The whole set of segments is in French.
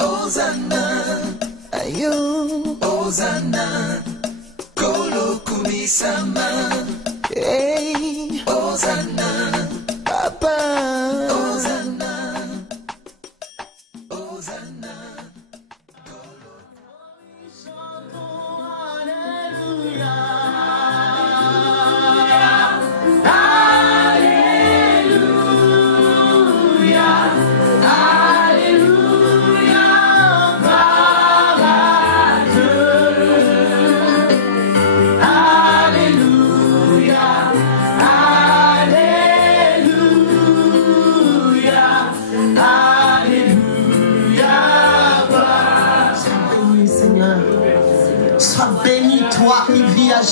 Hosanna, ayo, Hosanna, Kolo Kumisama, hey, Hosanna, Papa, Hosanna, Hosanna.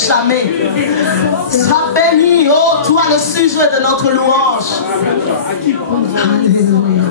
Jamais. Sois béni, oh toi le sujet de notre louange. Alléluia.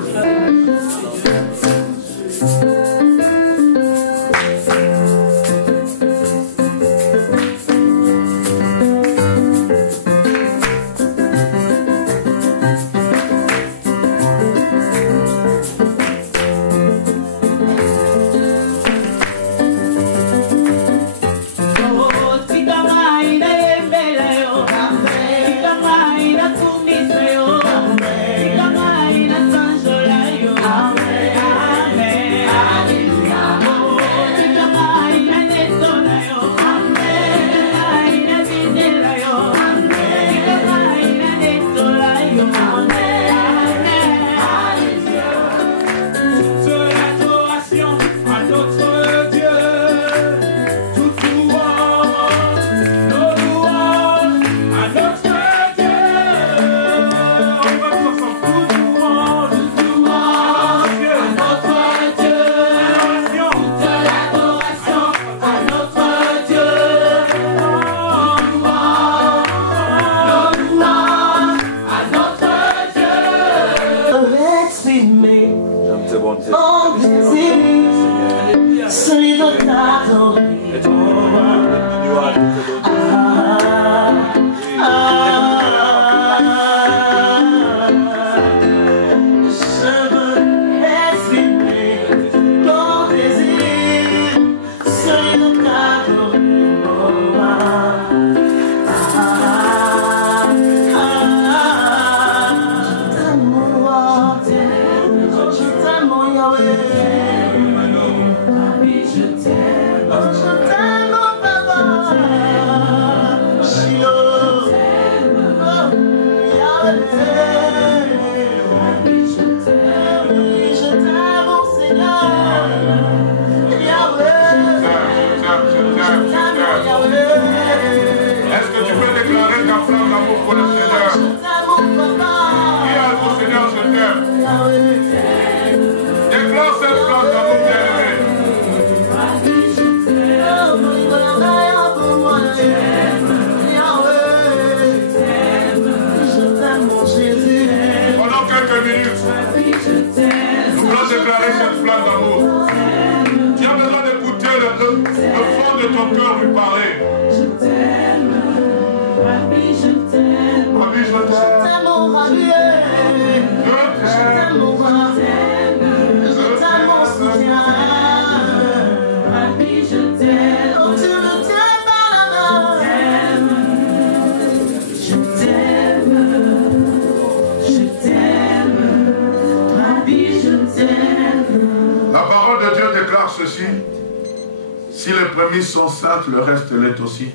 Si les prémices sont saintes, le reste l'est aussi.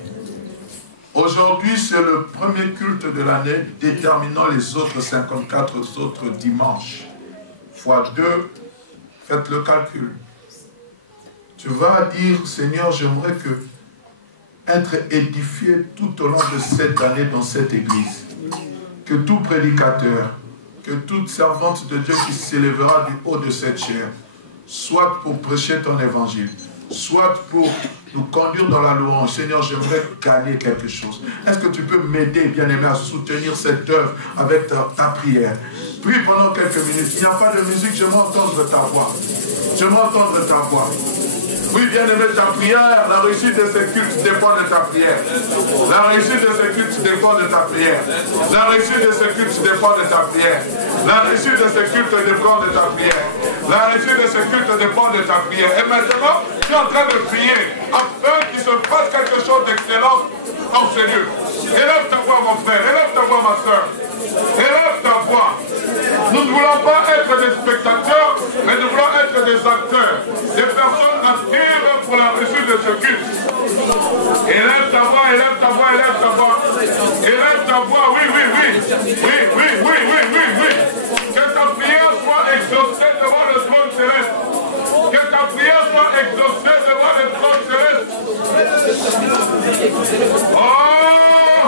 Aujourd'hui, c'est le premier culte de l'année, déterminant les autres 54 autres dimanches. Fois 2, faites le calcul. Tu vas dire, Seigneur, j'aimerais être édifié tout au long de cette année dans cette église. Que tout prédicateur, que toute servante de Dieu qui s'élèvera du haut de cette chair, soit pour prêcher ton évangile, soit pour nous conduire dans la louange. Seigneur, j'aimerais gagner quelque chose. Est-ce que tu peux m'aider, bien-aimé, à soutenir cette œuvre avec ta prière? Prie pendant quelques minutes. Il n'y a pas de musique, j'aimerais entendre ta voix. J'aimerais entendre ta voix. Oui, bien-aimé, ta prière, la réussite de ces cultes dépend de ta prière. La réussite de ces cultes dépend de ta prière. La réussite de ces cultes dépend de ta prière. La réussite de ces cultes dépend de ta prière. La réussite de ces cultes dépend de ta prière. Et maintenant, tu es en train de prier afin qu'il se passe quelque chose d'excellent en ce lieu. Élève ta voix, mon frère. Élève ta voix, ma soeur. Élève ta voix. Nous ne voulons pas être des spectateurs, mais nous voulons être des acteurs. Des personnes actives pour la réussite de ce culte. Élève ta voix, élève ta voix, élève ta voix. Élève ta voix, oui, oui, oui. Oui, oui, oui, oui, oui, oui. Que ta prière soit exaucée devant le trône céleste. Que ta prière soit exaucée devant le trône céleste. Oh,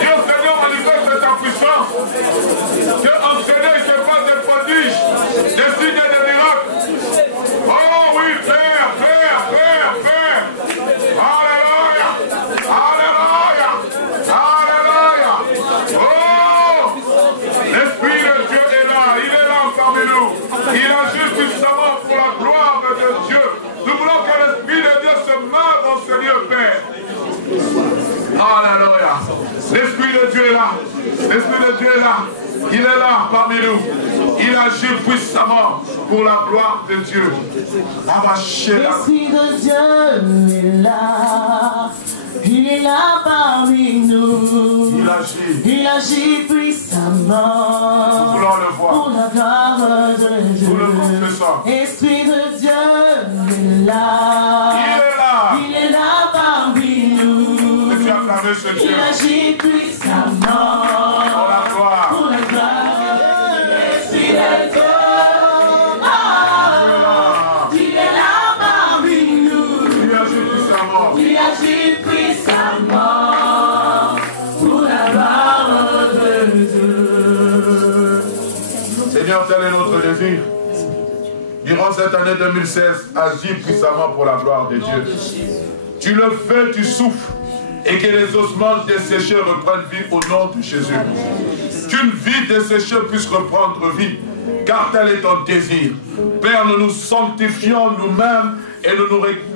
Dieu Seigneur, manifeste ta puissance. Que en Seigneur, il se passe des prodiges, des signes et des miracles. Oh oui, Père, Père, Père, Père. Alléluia, Alléluia, Alléluia. Oh, l'Esprit de Dieu est là, il est là parmi nous. Il agit puissamment pour la gloire de Dieu. Nous voulons que l'Esprit de Dieu se meure dans ce lieu, Père. Alléluia. L'Esprit de Dieu est là. L'Esprit de Dieu est là. Il est là parmi nous. Il agit puissamment pour la gloire de Dieu. L'Esprit de Dieu est là. Il est là parmi nous. Il agit puissamment. Nous voulons le voir. Pour la gloire de Dieu. Nous le confessons. L'Esprit de Dieu est là. Il est là. Il est là parmi nous. Et tu as acclamé ce Dieu. Il agit puissamment. Pour la gloire. Pour la gloire de l'Esprit de Dieu. Il est là parmi nous. Il agit puissamment. Il agit puissamment pour la gloire de Dieu. Seigneur, tel est notre désir. Durant cette année 2016, agis puissamment pour la gloire de Dieu. Tu le fais, tu souffles, et que les ossements desséchés reprennent vie au nom de Jésus. Qu'une vie desséchée puisse reprendre vie, car tel est ton désir. Père, nous nous sanctifions nous-mêmes et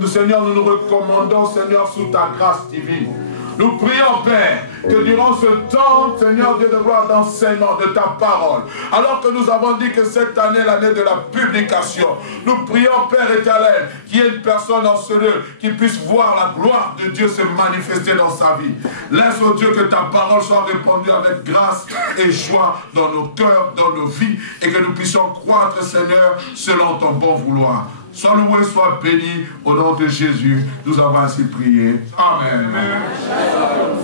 Seigneur, nous nous recommandons, Seigneur, sous ta grâce divine. Nous prions, Père, que durant ce temps, Seigneur Dieu de gloire, d'enseignement de ta parole, alors que nous avons dit que cette année, l'année de la publication, nous prions, Père éternel, qu'il y ait une personne dans ce lieu qui puisse voir la gloire de Dieu se manifester dans sa vie. Laisse, oh Dieu, que ta parole soit répandue avec grâce et joie dans nos cœurs, dans nos vies, et que nous puissions croître, Seigneur, selon ton bon vouloir. Sois loué, sois béni, au nom de Jésus. Nous avons ainsi prié. Amen.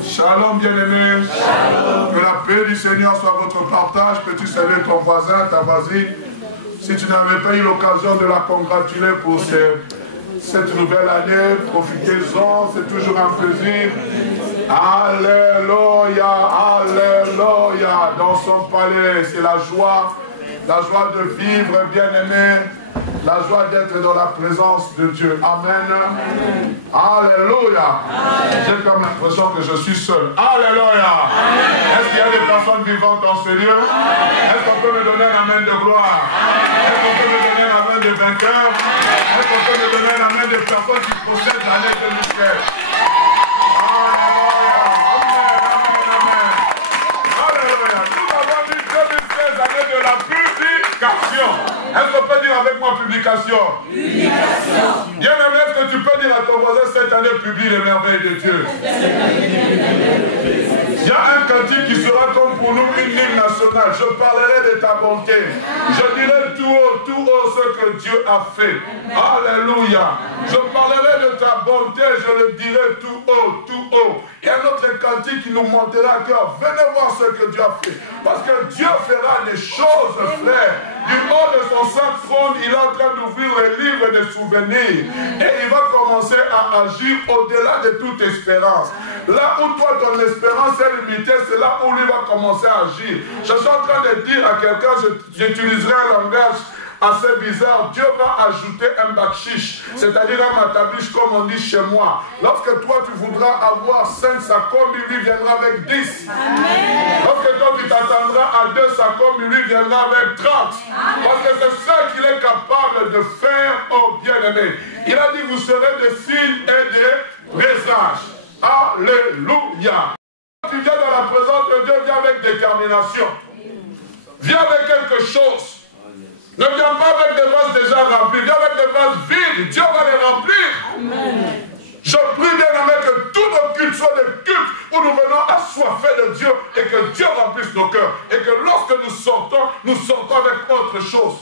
Shalom, bien-aimés. Que la paix du Seigneur soit votre partage. Peux-tu saluer ton voisin, ta voisine? Si tu n'avais pas eu l'occasion de la congratuler pour cette nouvelle année, profitez-en, c'est toujours un plaisir. Alléluia, Alléluia. Dans son palais, c'est la joie de vivre, bien-aimé. La joie d'être dans la présence de Dieu. Amen. Amen. Alléluia. J'ai comme l'impression que je suis seul. Alléluia. Est-ce qu'il y a des personnes vivantes dans ce lieu? Est-ce qu'on peut me donner un amen de gloire? Est-ce qu'on peut me donner un amen de vainqueur? Est-ce qu'on peut me donner un amen de personnes qui possèdent l'année 2016? Alléluia. Amen. Alléluia. Nous avons dit 2016 année de la publication. Est-ce qu'on peut dire avec moi publication? Publication. Bien-aimé, est-ce que tu peux dire à ton voisin cette année publie les merveilles de Dieu? Il y a un cantique qui sera comme pour nous une hymne nationale. Je parlerai de ta bonté. Je dirai tout haut ce que Dieu a fait. Alléluia. Je parlerai de ta bonté, je le dirai tout haut, tout haut. Il y a un autre cantique qui nous montera à cœur. Venez voir ce que Dieu a fait. Parce que Dieu fera des choses, frère. Du haut de son saint trône, il est en train d'ouvrir les livres des souvenirs. Et il va commencer à agir au-delà de toute espérance. Là où toi, ton espérance est limitée, c'est là où lui va commencer à agir. Je suis en train de dire à quelqu'un, j'utiliserai un langage assez bizarre. Dieu va ajouter un bakchiche, c'est-à-dire un matabiche comme on dit chez moi. Lorsque toi tu voudras avoir 5 sacombes, lui viendra avec 10. Amen. Lorsque toi tu t'attendras à 2 sacombes, lui viendra avec 30. Amen. Parce que c'est ça qu'il est capable de faire au bien-aimé. Il a dit, vous serez des signes et des présages. Alléluia. Tu viens dans la présence de Dieu, viens avec détermination. Viens avec quelque chose. Ne viens pas avec des vases déjà remplis, viens avec des vases vides. Dieu va les remplir. Amen. Je prie bien aimé que tous nos cultes soient des cultes où nous venons assoiffés de Dieu et que Dieu remplisse nos cœurs. Et que lorsque nous sortons avec autre chose.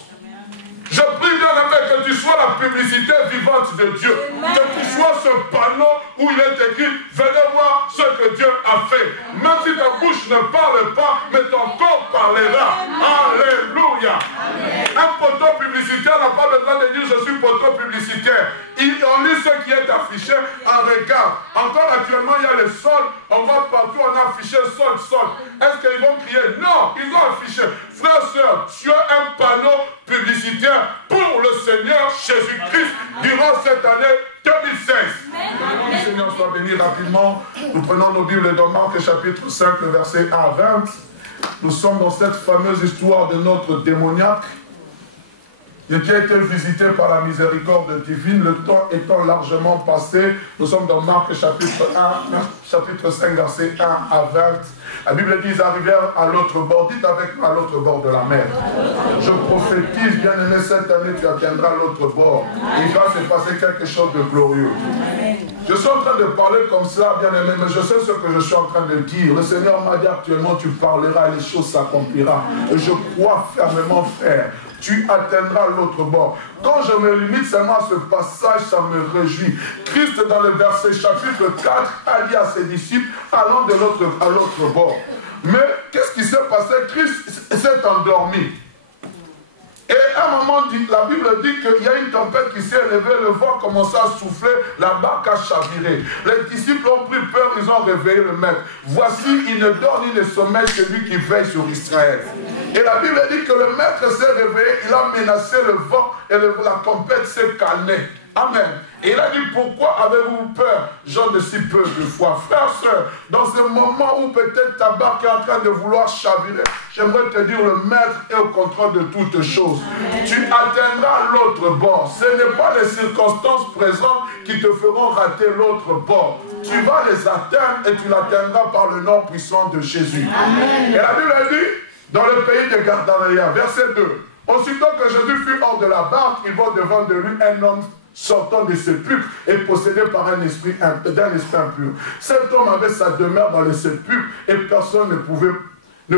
Je prie bien aimé que tu sois la publicité vivante de Dieu. Amen. Que tu sois ce panneau où il est écrit, venez voir ce que Dieu a fait. Même si ta bouche ne parle pas, mais ton corps parlera. Amen. Alléluia. Amen. Un poteau publicitaire n'a pas besoin de dire je suis poteau publicitaire. On lit ce qui est affiché en regard. Encore actuellement, il y a les soldes. On va partout, on a affiché solde. Est-ce qu'ils vont crier? Non, ils ont affiché. Frères, sœurs, tu as un panneau publicitaire pour le Seigneur Jésus-Christ durant cette année 2016. Que le Seigneur soit béni rapidement. Nous prenons nos Bibles dans Marc chapitre 5, le verset 1 à 20. Nous sommes dans cette fameuse histoire de notre démoniaque qui a été visité par la miséricorde divine, le temps étant largement passé. Nous sommes dans Marc chapitre 5, verset 1 à 20. La Bible dit, ils arrivèrent à l'autre bord. Dites avec moi, à l'autre bord de la mer. Je prophétise, bien aimé, cette année, tu atteindras l'autre bord. Il va se passer quelque chose de glorieux. Je suis en train de parler comme ça, bien aimé, mais je sais ce que je suis en train de dire. Le Seigneur m'a dit actuellement, tu parleras et les choses s'accompliront. Et je crois fermement, frère. Tu atteindras l'autre bord. Quand je me limite seulement à ce passage, ça me réjouit. Christ, dans le verset chapitre 4, a dit à ses disciples, allons de l'autre à l'autre bord. Mais qu'est-ce qui s'est passé? Christ s'est endormi. Et à un moment, la Bible dit qu'il y a une tempête qui s'est élevée, le vent commença à souffler, la barque a chaviré. Les disciples ont pris peur, ils ont réveillé le maître. Voici, il ne dort ni ne sommeille celui qui veille sur Israël. Et la Bible dit que le maître s'est réveillé, il a menacé le vent et la tempête s'est calmée. Amen. Et il a dit, pourquoi avez-vous peur, gens de si peu de foi? Frères, sœurs, dans ce moment où peut-être ta barque est en train de vouloir chavirer, j'aimerais te dire, le maître est au contrôle de toutes choses. Amen. Tu atteindras l'autre bord. Ce n'est pas les circonstances présentes qui te feront rater l'autre bord. Tu vas les atteindre et tu l'atteindras par le nom puissant de Jésus. Amen. Et la Bible dit, dans le pays de Gadaréens, verset 2, aussitôt que Jésus fut hors de la barque, il voit devant de lui un homme sortant des sépulcres et possédé par d'un esprit impur. Cet homme avait sa demeure dans les sépulcres et personne ne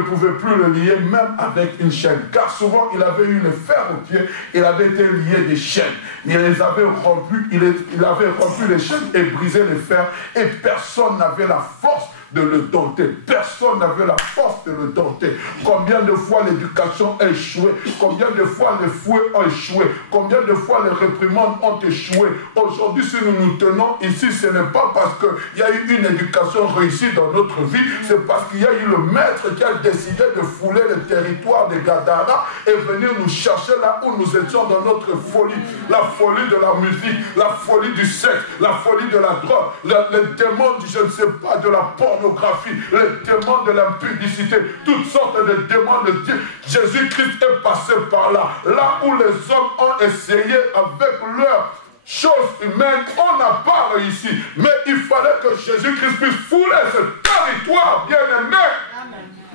pouvait plus le lier, même avec une chaîne. Car souvent, il avait eu le fer au pied, il avait été lié des chaînes. Il les avait rompues, il avait rompu les chaînes et brisé les fers, et personne n'avait la force de le dompter. Personne n'avait la force de le dompter. Combien de fois l'éducation a échoué? Combien de fois les fouets ont échoué? Combien de fois les réprimandes ont échoué? Aujourd'hui, si nous nous tenons ici, ce n'est pas parce qu'il y a eu une éducation réussie dans notre vie, c'est parce qu'il y a eu le maître qui a décidé de fouler le territoire de Gadara et venir nous chercher là où nous étions dans notre folie. La folie de la musique, la folie du sexe, la folie de la drogue, le démon du je ne sais pas, de la pornographie, les démons de l'impudicité, toutes sortes de démons de Dieu. Jésus-Christ est passé par là. Là où les hommes ont essayé avec leur chose humaine, on n'a pas réussi. Mais il fallait que Jésus-Christ puisse fouler ce territoire, bien-aimé.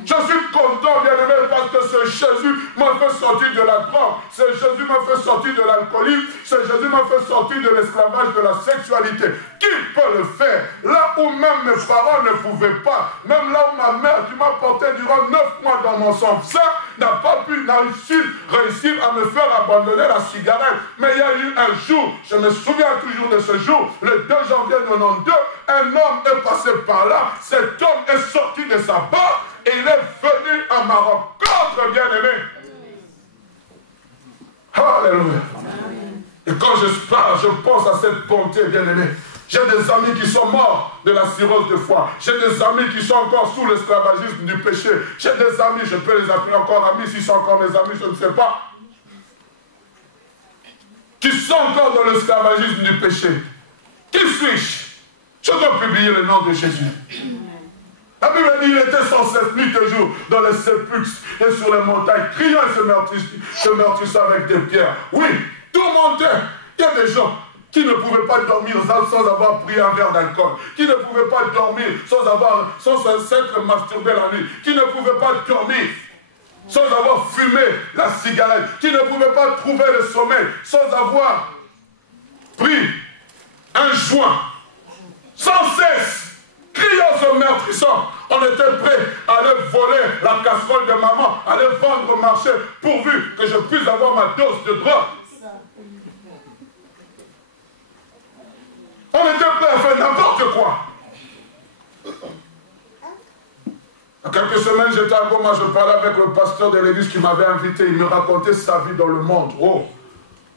Je suis content, bien-aimé, parce que ce Jésus m'a fait sortir de la drogue, ce Jésus m'a fait sortir de l'alcoolisme, ce Jésus m'a fait sortir de l'esclavage, de la sexualité. Qui peut le faire? Là où même mes parents ne pouvaient pas, même là où ma mère qui m'a porté durant 9 mois dans mon sang, ça n'a pas pu réussir à me faire abandonner la cigarette. Mais il y a eu un jour, je me souviens toujours de ce jour, le 2 janvier 1992, un homme est passé par là, cet homme est sorti de sa barque, et il est venu à ma rencontre, bien-aimé. Alléluia. Et quand je parle, je pense à cette bonté, bien-aimé. J'ai des amis qui sont morts de la cirrhose de foie. J'ai des amis qui sont encore sous l'esclavagisme du péché. J'ai des amis, je peux les appeler encore amis, s'ils sont encore mes amis, je ne sais pas. Qui sont encore dans l'esclavagisme du péché. Qui suis-je? Je dois publier le nom de Jésus. La Bible dit qu'il était sans cesse nuit et jour dans les sépulcres et sur les montagnes, criant et se meurtrissant avec des pierres. Oui, tourmenté. Il y a des gens. qui ne pouvait pas dormir sans avoir pris un verre d'alcool, qui ne pouvait pas dormir sans s'être masturbé la nuit, qui ne pouvait pas dormir sans avoir fumé la cigarette, qui ne pouvait pas trouver le sommeil sans avoir pris un joint, sans cesse, criant ce meurtrissant. On était prêt à aller voler la casserole de maman, à aller vendre au marché, pourvu que je puisse avoir ma dose de drogue. On était prêt à faire n'importe quoi. Il y a quelques semaines, j'étais à Goma, je parlais avec le pasteur de l'église qui m'avait invité. Il me racontait sa vie dans le monde. Oh,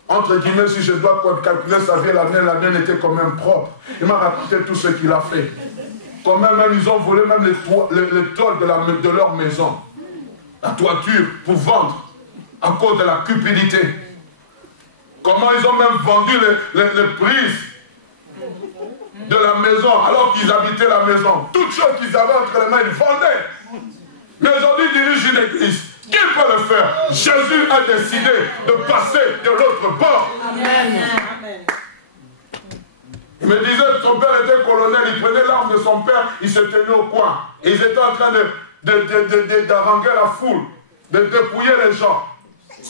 entre guillemets, si je dois calculer sa vie, la mienne était quand même propre. Il m'a raconté tout ce qu'il a fait. Quand même, ils ont volé même les toits de leur maison. La toiture pour vendre à cause de la cupidité. Comment ils ont même vendu les prises de la maison alors qu'ils habitaient la maison. Toutes choses qu'ils avaient entre les mains, ils vendaient. Mais aujourd'hui, ils dirigent une église. Qui peut le faire? Jésus a décidé de passer de l'autre bord. Amen. Il me disait que son père était colonel, il prenait l'arme de son père, il se tenait au coin. Et ils étaient en train d'haranguer la foule, de dépouiller les gens.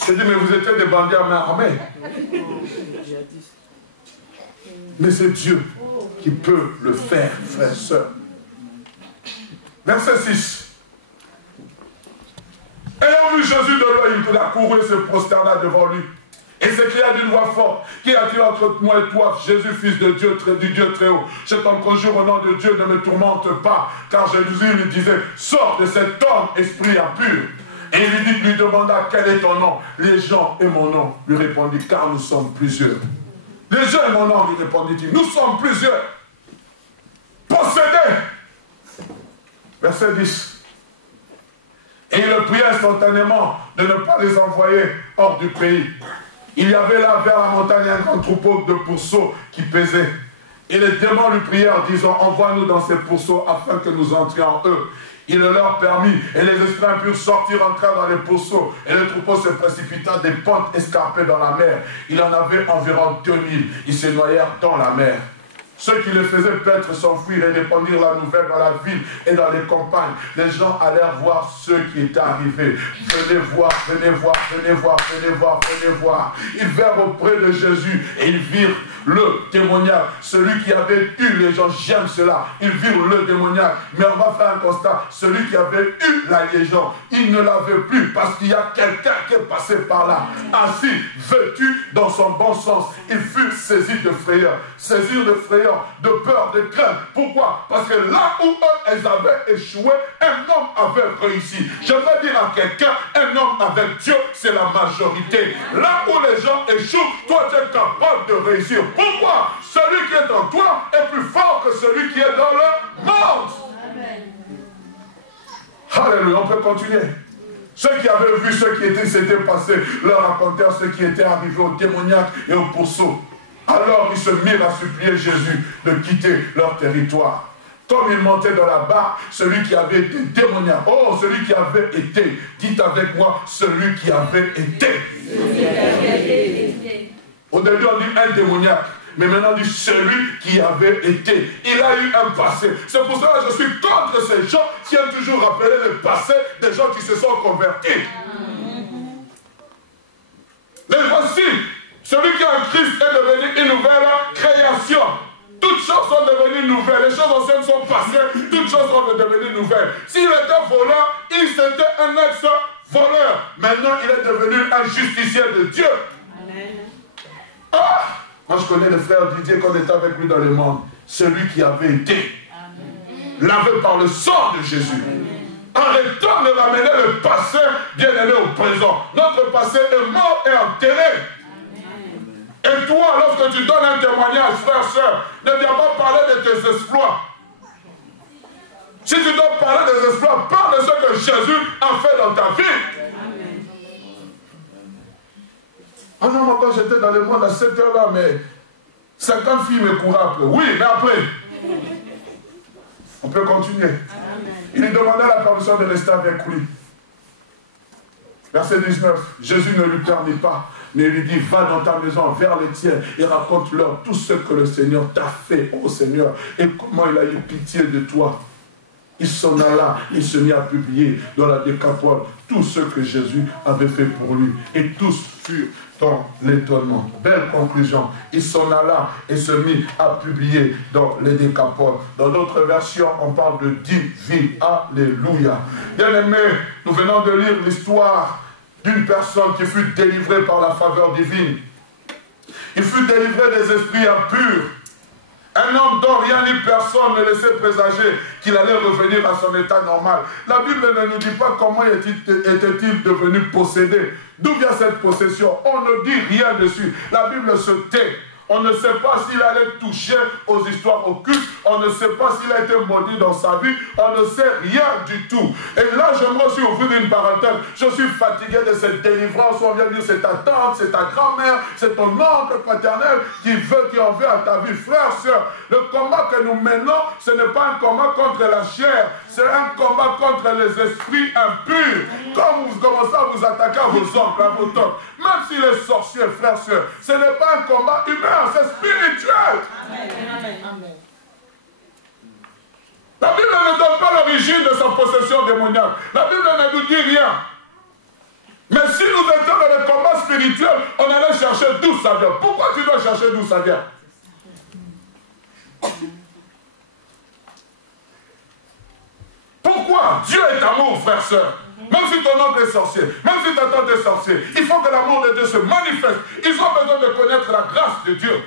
J'ai dit, mais vous étiez des bandits à main armée. Mais c'est Dieu qui peut le faire, frère, sœur. Verset 6. Ayant vu Jésus de loin, il a couru et se prosterna devant lui. Et s'écria d'une voix forte, qui a-t-il entre moi et toi, Jésus, fils de Dieu, du Dieu très haut? Je t'en conjure au nom de Dieu, ne me tourmente pas. Car Jésus lui disait, sors de cet homme, esprit impur. Et il lui demanda, quel est ton nom? Les gens et mon nom, lui répondit, car nous sommes plusieurs. Les gens et mon nom, lui répondit-il, nous sommes plusieurs. Possédés. Verset 10. Et il le pria instantanément de ne pas les envoyer hors du pays. Il y avait là vers la montagne un grand troupeau de pourceaux qui pesaient. Et les démons lui prièrent, disant, envoie-nous dans ces pourceaux afin que nous entrions en eux. Il le leur permit, et les esprits impurs sortirent, entrèrent dans les pourceaux, et le troupeau se précipita des pentes escarpées dans la mer. Il en avait environ 2000. Ils se noyèrent dans la mer. Ceux qui les faisaient paître s'enfuirent et répandirent la nouvelle dans la ville et dans les campagnes. Les gens allèrent voir ceux qui étaient arrivés. Venez voir, venez voir, venez voir, venez voir, venez voir. Ils vinrent auprès de Jésus et ils virent le démoniaque, celui qui avait eu les gens, j'aime cela, ils virent le démoniaque, mais on va faire un constat, celui qui avait eu la légion, il ne l'avait plus parce qu'il y a quelqu'un qui est passé par là, ainsi vêtu dans son bon sens, il fut saisi de frayeur, de peur, de crainte. Pourquoi? Parce que là où eux, elles avaient échoué, un homme avait réussi. J'aimerais dire à quelqu'un, un homme avec Dieu, c'est la majorité. Là où les gens échouent, toi tu es capable de réussir. Pourquoi? Celui qui est en toi est plus fort que celui qui est dans le monde. Amen. Alléluia, on peut continuer. Ceux qui avaient vu ce qui s'était passé leur racontèrent ce qui était arrivé aux démoniaques et aux pourceaux. Alors ils se mirent à supplier Jésus de quitter leur territoire. Comme il montait dans la barque, celui qui avait été démoniaque. Oh, celui qui avait été. Dites avec moi, celui qui avait été. Au début, on dit un démoniaque. Mais maintenant, on dit celui qui avait été. Il a eu un passé. C'est pour cela que je suis contre ces gens qui aiment toujours rappeler le passé des gens qui se sont convertis. Mais voici, celui qui est en Christ est devenu une nouvelle création. Toutes choses sont devenues nouvelles. Les choses anciennes sont passées. Toutes choses sont devenues nouvelles. S'il était voleur, il était un ex-voleur. Maintenant, il est devenu un justicier de Dieu. Amen. Ah! Moi, je connais le frère Didier qu'on était avec lui dans le monde. Celui qui avait été lavé par le sang de Jésus. Arrêtons de ramener le passé bien-aimé au présent. Notre passé est mort et enterré. Et toi, lorsque tu donnes un témoignage, frère, sœur, ne viens pas parler de tes exploits. Si tu dois parler des exploits, parle de ce que Jésus a fait dans ta vie. Ah non, moi quand j'étais dans le monde à cette heure-là, mais 50 filles me couraient après. Oui, mais après. On peut continuer. Il lui demanda la permission de rester avec lui. Verset 19. Jésus ne lui permit pas Mais il lui dit, va dans ta maison, vers les tiens, et raconte-leur tout ce que le Seigneur t'a fait, ô Seigneur, et comment il a eu pitié de toi. Il s'en alla, il se mit à publier dans la Décapole tout ce que Jésus avait fait pour lui. Et tous furent dans l'étonnement. Belle conclusion. Il s'en alla et se mit à publier dans les Décapoles. Dans d'autres versions, on parle de 10 vies. Alléluia. Bien-aimés, nous venons de lire l'histoire d'une personne qui fut délivrée par la faveur divine. Il fut délivré des esprits impurs. Un homme dont rien ni personne ne laissait présager qu'il allait revenir à son état normal. La Bible ne nous dit pas comment était-il devenu possédé. D'où vient cette possession? On ne dit rien dessus. La Bible se tait. On ne sait pas s'il allait toucher aux histoires occultes. On ne sait pas s'il a été maudit dans sa vie. On ne sait rien du tout. Et là, j'aimerais aussi ouvrir une parenthèse. Je suis fatigué de cette délivrance. On vient dire c'est ta tante, c'est ta grand-mère, c'est ton oncle paternel qui en veut à ta vie. Frères, sœurs, le combat que nous menons, ce n'est pas un combat contre la chair. C'est un combat contre les esprits impurs. Quand vous commencez à vous attaquer à vos oncles, à vos tantes, même s'il est sorcier, frères, sœurs, ce n'est pas un combat humain, c'est spirituel. Amen. Amen. La Bible ne donne pas l'origine de sa possession démoniaque. La Bible ne nous dit rien. Mais si nous étions dans le combat spirituel, on allait chercher d'où ça vient. Pourquoi tu dois chercher d'où ça vient? Pourquoi? Dieu est amour, frère, sœur. Même si ton oncle est sorcier, même si ta tante est sorcier, il faut que l'amour de Dieu se manifeste. Ils ont besoin de connaître la grâce de Dieu.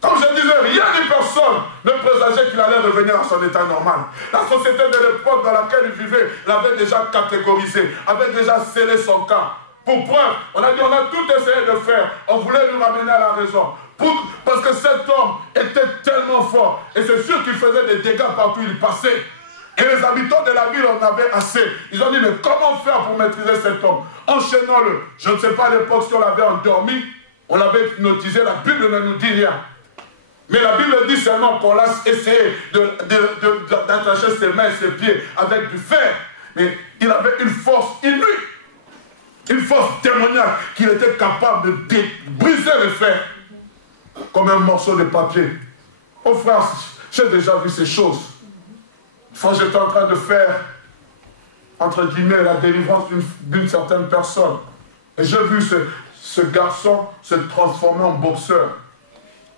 Comme je disais, rien ni personne ne présageait qu'il allait revenir à son état normal. La société de l'époque dans laquelle il vivait l'avait déjà catégorisé, avait déjà scellé son cas. Pour preuve, on a dit, on a tout essayé de faire. On voulait nous ramener à la raison. Parce que cet homme était tellement fort. Et c'est sûr qu'il faisait des dégâts partout où il passait. Et les habitants de la ville en avaient assez. Ils ont dit, mais comment faire pour maîtriser cet homme? Enchaînons-le. Je ne sais pas à l'époque si on l'avait endormi, on l'avait hypnotisé, la Bible ne nous dit rien. Mais la Bible dit seulement qu'on l'a essayé d'attacher ses mains et ses pieds avec du fer. Mais il avait une force inouïe, une force démoniaque qu'il était capable de briser le fer comme un morceau de papier. Oh frère, j'ai déjà vu ces choses. Quand j'étais en train de faire, entre guillemets, la délivrance d'une certaine personne, et j'ai vu ce garçon se transformer en boxeur.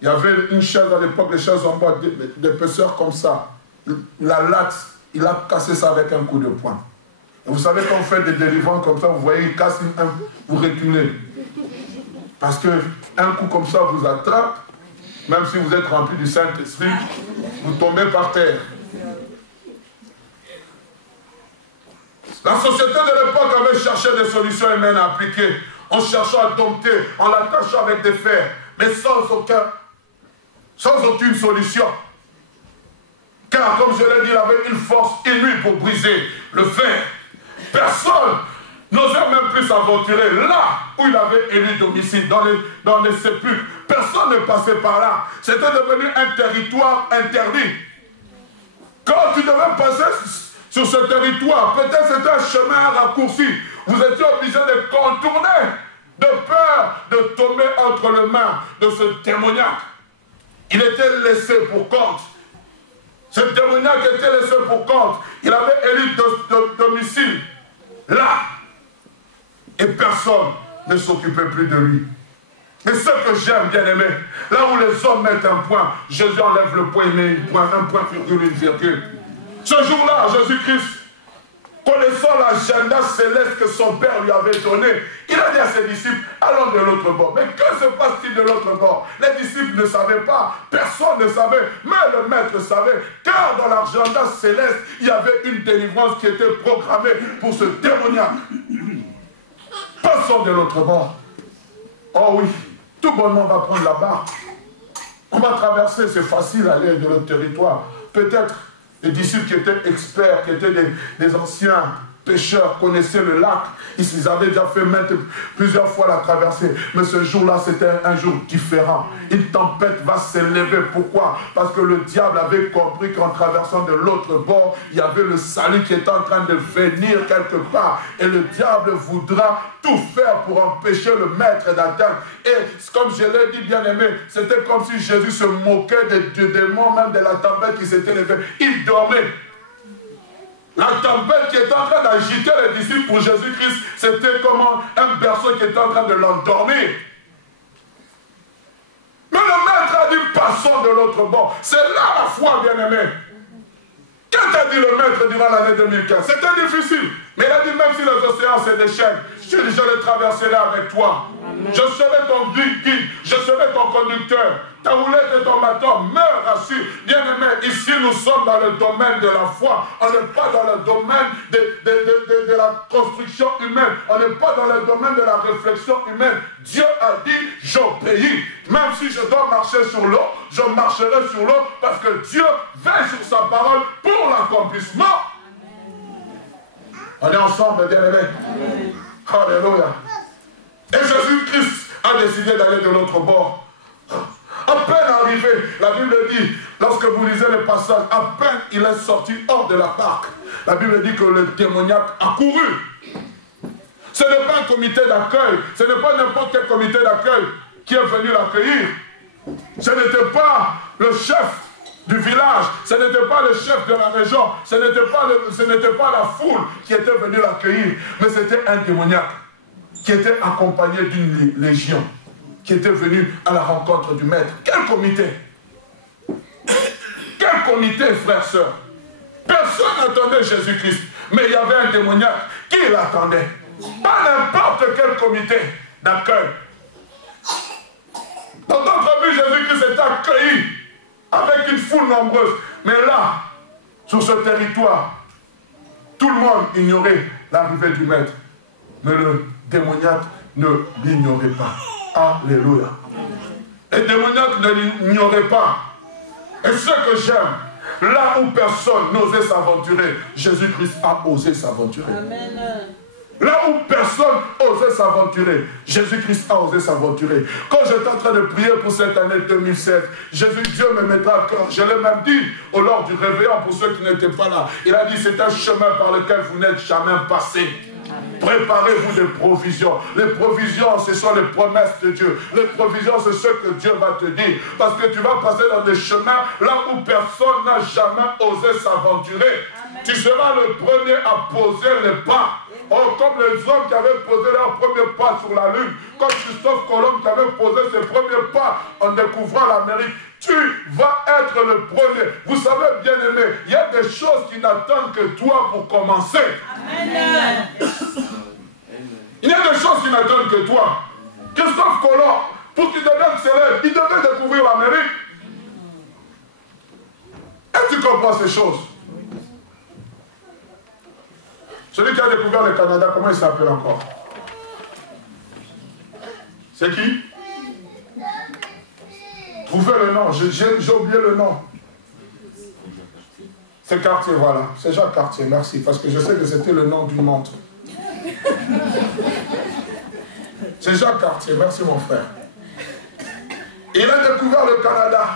Il y avait une chaise à l'époque, les chaises en bois d'épaisseur comme ça. La latte, il a cassé ça avec un coup de poing. Et vous savez, quand on fait des délivrances comme ça, vous voyez, il casse vous reculez. Parce qu'un coup comme ça vous attrape, même si vous êtes rempli du Saint-Esprit, vous tombez par terre. La société de l'époque avait cherché des solutions humaines à appliquer, en cherchant à dompter, en l'attachant avec des fers, mais sans aucune solution. Car, comme je l'ai dit, il avait une force inouïe pour briser le fer. Personne n'osait même plus s'aventurer là où il avait élu domicile, dans les sépulcres. Personne ne passait par là. C'était devenu un territoire interdit. Quand tu devais passer sur ce territoire, peut-être c'était un chemin raccourci. Vous étiez obligé de contourner, de peur de tomber entre les mains de ce démoniaque. Il était laissé pour compte. Ce démoniaque était laissé pour compte. Il avait élu domicile là. Et personne ne s'occupait plus de lui. Mais ce que j'aime, bien aimé, là où les hommes mettent un point, Jésus enlève le point et met un point virgule, une virgule. Ce jour-là, Jésus-Christ, connaissant l'agenda céleste que son Père lui avait donné, il a dit à ses disciples, allons de l'autre bord. Mais que se passe-t-il de l'autre bord? Les disciples ne savaient pas, personne ne savait, mais le Maître savait, car dans l'agenda céleste, il y avait une délivrance qui était programmée pour ce démoniaque. Passons de l'autre bord. Oh oui, tout bonnement on va prendre la barque. On va traverser, c'est facile aller de notre territoire. Peut-être les disciples qui étaient experts, qui étaient des anciens pêcheurs connaissaient le lac. Ils avaient déjà fait plusieurs fois la traversée. Mais ce jour-là, c'était un jour différent. Une tempête va s'élever. Pourquoi? Parce que le diable avait compris qu'en traversant de l'autre bord, il y avait le salut qui était en train de venir quelque part. Et le diable voudra tout faire pour empêcher le maître d'atteindre. Et comme je l'ai dit, bien aimé, c'était comme si Jésus se moquait des démons, même de la tempête qui s'était levée. Il dormait. La tempête qui était en train d'agiter les disciples pour Jésus-Christ, c'était comme un berceau qui était en train de l'endormir. Mais le maître a dit, passons de l'autre bord. C'est là la foi, bien-aimé. Qu'est-ce qu'a dit le maître durant l'année 2015? C'était difficile. Mais il a dit, même si les océans se déchaînent, je les traverserai avec toi. Amen. Je serai ton guide, je serai ton conducteur. Ta roulette et ton bâton meurent rassure. Bien-aimé, ici nous sommes dans le domaine de la foi. On n'est pas dans le domaine de la construction humaine. On n'est pas dans le domaine de la réflexion humaine. Dieu a dit, j'obéis. Même si je dois marcher sur l'eau, je marcherai sur l'eau parce que Dieu veille sur sa parole pour l'accomplissement. On est ensemble, bien-aimés. Alléluia. Et Jésus-Christ a décidé d'aller de l'autre bord. À peine arrivé, la Bible dit, lorsque vous lisez le passage, à peine il est sorti hors de la barque. La Bible dit que le démoniaque a couru. Ce n'est pas un comité d'accueil, ce n'est pas n'importe quel comité d'accueil qui est venu l'accueillir. Ce n'était pas le chef du village, ce n'était pas le chef de la région, ce n'était pas la foule qui était venue l'accueillir, mais c'était un démoniaque qui était accompagné d'une légion, qui était venu à la rencontre du maître. Quel comité? Quel comité, frères, sœurs? Personne n'attendait Jésus-Christ, mais il y avait un démoniaque qui l'attendait. Pas n'importe quel comité d'accueil. Dans notre vie, Jésus-Christ est accueilli avec une foule nombreuse. Mais là, sur ce territoire, tout le monde ignorait l'arrivée du maître. Mais le démoniaque ne l'ignorait pas. Alléluia. Le démoniaque ne l'ignorait pas. Et ce que j'aime, là où personne n'osait s'aventurer, Jésus-Christ a osé s'aventurer. Amen. Là où personne osait s'aventurer, Jésus-Christ a osé s'aventurer. Quand j'étais en train de prier pour cette année 2016, Dieu me mettra à cœur. Je l'ai même dit lors du réveillon pour ceux qui n'étaient pas là. Il a dit, c'est un chemin par lequel vous n'êtes jamais passé. Préparez-vous des provisions. Les provisions, ce sont les promesses de Dieu. Les provisions, c'est ce que Dieu va te dire. Parce que tu vas passer dans des chemins là où personne n'a jamais osé s'aventurer. Tu seras le premier à poser les pas. Oh, comme les hommes qui avaient posé leur premier pas sur la Lune, comme Christophe Colomb qui avait posé ses premiers pas en découvrant l'Amérique, tu vas être le premier. Vous savez, bien aimé, il y a des choses qui n'attendent que toi pour commencer. Amen. Il y a des choses qui n'attendent que toi. Christophe Colomb, pour qu'il devienne célèbre, il devait découvrir l'Amérique. Est-ce que tu comprends ces choses? Celui qui a découvert le Canada, comment il s'appelle encore? C'est qui? Trouvez le nom, j'ai oublié le nom. C'est Cartier, voilà. C'est Jacques Cartier, merci. Parce que je sais que c'était le nom d'une montre. C'est Jacques Cartier, merci mon frère. Il a découvert le Canada.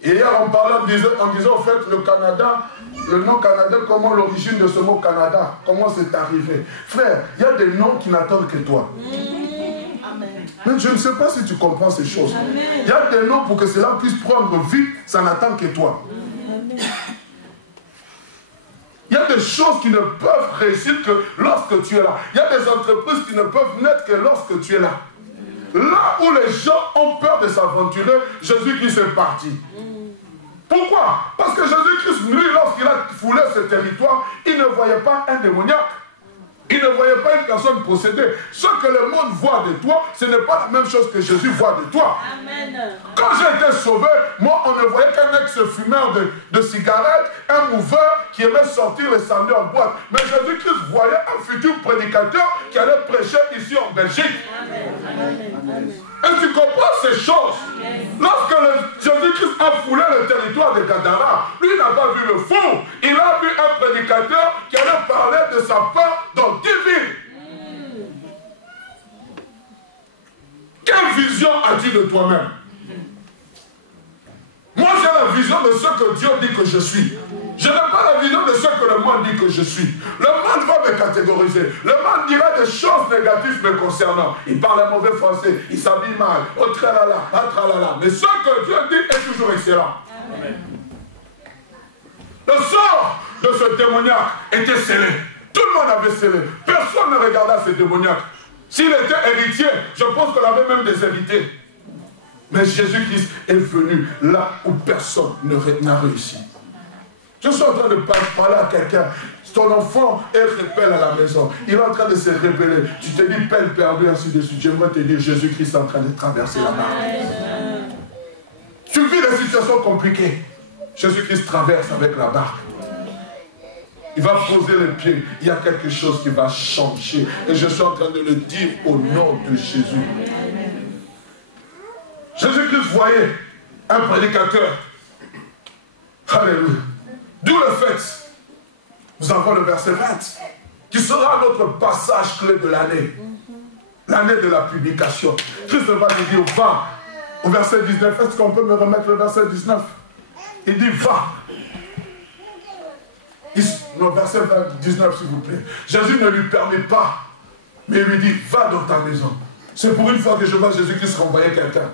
Et hier on parlait en disant en fait le Canada, le nom Canada, comment l'origine de ce mot Canada, comment c'est arrivé. Frère, il y a des noms qui n'attendent que toi. Mais je ne sais pas si tu comprends ces choses. Il y a des noms pour que cela puisse prendre vie, ça n'attend que toi. Il y a des choses qui ne peuvent réussir que lorsque tu es là. Il y a des entreprises qui ne peuvent naître que lorsque tu es là. Là où les gens ont peur de s'aventurer, Jésus-Christ est parti. Pourquoi? Parce que Jésus-Christ, lui, lorsqu'il a foulé ce territoire, il ne voyait pas un démoniaque. Il ne voyait pas une personne possédée. Ce que le monde voit de toi, ce n'est pas la même chose que Jésus voit de toi. Amen. Quand j'ai été sauvé, moi, on ne voyait qu'un ex-fumeur de cigarettes, un mouveur qui aimait sortir les samedis en boîte. Mais Jésus-Christ voyait un futur prédicateur qui allait prêcher ici en Belgique. Amen. Et tu comprends ces choses? Lorsque Jésus-Christ a foulé le territoire de Gadara, lui n'a pas vu le fond. Il a vu un prédicateur qui allait parler parlait de sa part dans 10 villes. Quelle vision as-tu de toi-même? Moi, j'ai la vision de ce que Dieu dit que je suis. Je n'ai pas la vision de ce que le monde dit que je suis. Le monde va me catégoriser. Le monde dira des choses négatives me concernant. Il parle un mauvais français, il s'habille mal, oh tralala, ah tralala. Mais ce que Dieu dit est toujours excellent. Amen. Le sort de ce démoniaque était scellé. Tout le monde avait scellé. Personne ne regardait ce démoniaque. S'il était héritier, je pense qu'on avait même des héritiers. Mais Jésus-Christ est venu là où personne n'a réussi. Je suis en train de parler à quelqu'un. Ton enfant est rebelle à la maison. Il est en train de se rebeller. Tu te dis peine perdue, ainsi de suite. J'aimerais te dire, Jésus-Christ est en train de traverser la barque. Tu vis des situations compliquées. Jésus-Christ traverse avec la barque. Il va poser les pieds. Il y a quelque chose qui va changer. Et je suis en train de le dire au nom de Jésus. Jésus-Christ voyait un prédicateur. Alléluia. D'où le fait, nous avons le verset 20, qui sera notre passage clé de l'année. L'année de la publication. Christ va lui dire, va. Au verset 19, est-ce qu'on peut me remettre le verset 19? Il dit, va. Le verset 19, s'il vous plaît. Jésus ne lui permet pas, mais il lui dit, va dans ta maison. C'est pour une fois que je vois Jésus-Christ renvoyer quelqu'un.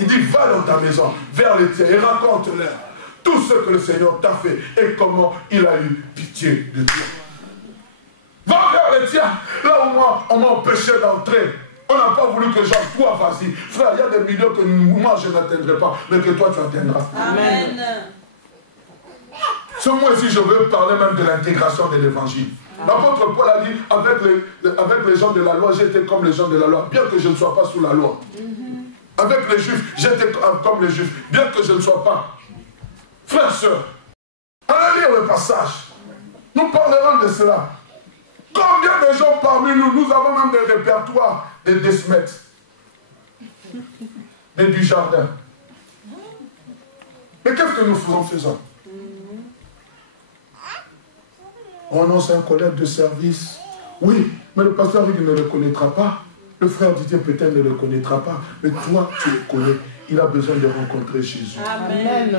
Il dit, va dans ta maison, vers les tiens, et raconte-leur tout ce que le Seigneur t'a fait et comment il a eu pitié de toi. Va vers les tiens, là où moi, on m'a empêché d'entrer. On n'a pas voulu que j'entre. Toi, vas-y. Frère, il y a des millions que moi, je n'atteindrai pas, mais que toi, tu atteindras. Amen. Ce mois-ci, je veux parler même de l'intégration de l'évangile. L'apôtre Paul a dit, avec les gens de la loi, j'étais comme les gens de la loi, bien que je ne sois pas sous la loi. Avec les juifs, j'étais comme les juifs, bien que je ne sois pas. Frères, sœurs, allez lire le passage. Nous parlerons de cela. Combien de gens parmi nous, nous avons même des répertoires des décimètres et du jardin. Mais qu'est-ce que nous faisons? On annonce un collègue de service. Oui, mais le pasteur il ne le connaîtra pas. Le frère Didier peut-être ne le connaîtra pas. Mais toi, tu le connais. Il a besoin de rencontrer Jésus. Amen.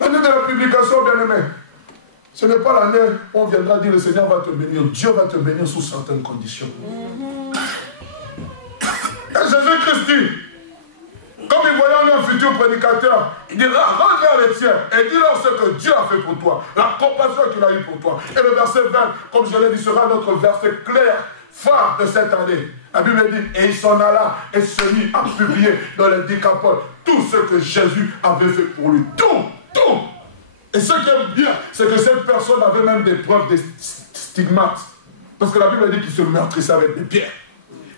L'année de la publication, bien-aimé, ce n'est pas l'année où on viendra dire le Seigneur va te bénir. Dieu va te bénir sous certaines conditions. Et Jésus-Christ dit, comme il voyait un futur prédicateur, il dira, rentre vers les tiens et dis-leur ce que Dieu a fait pour toi, la compassion qu'il a eue pour toi. Et le verset 20, comme je l'ai dit, sera notre verset clair, phare de cette année. La Bible dit, et il s'en alla et se mit à publier dans les décapoles tout ce que Jésus avait fait pour lui. Tout. Et ce qui est bien, c'est que cette personne avait même des preuves de stigmates. Parce que la Bible dit qu'il se meurtrissait avec des pierres.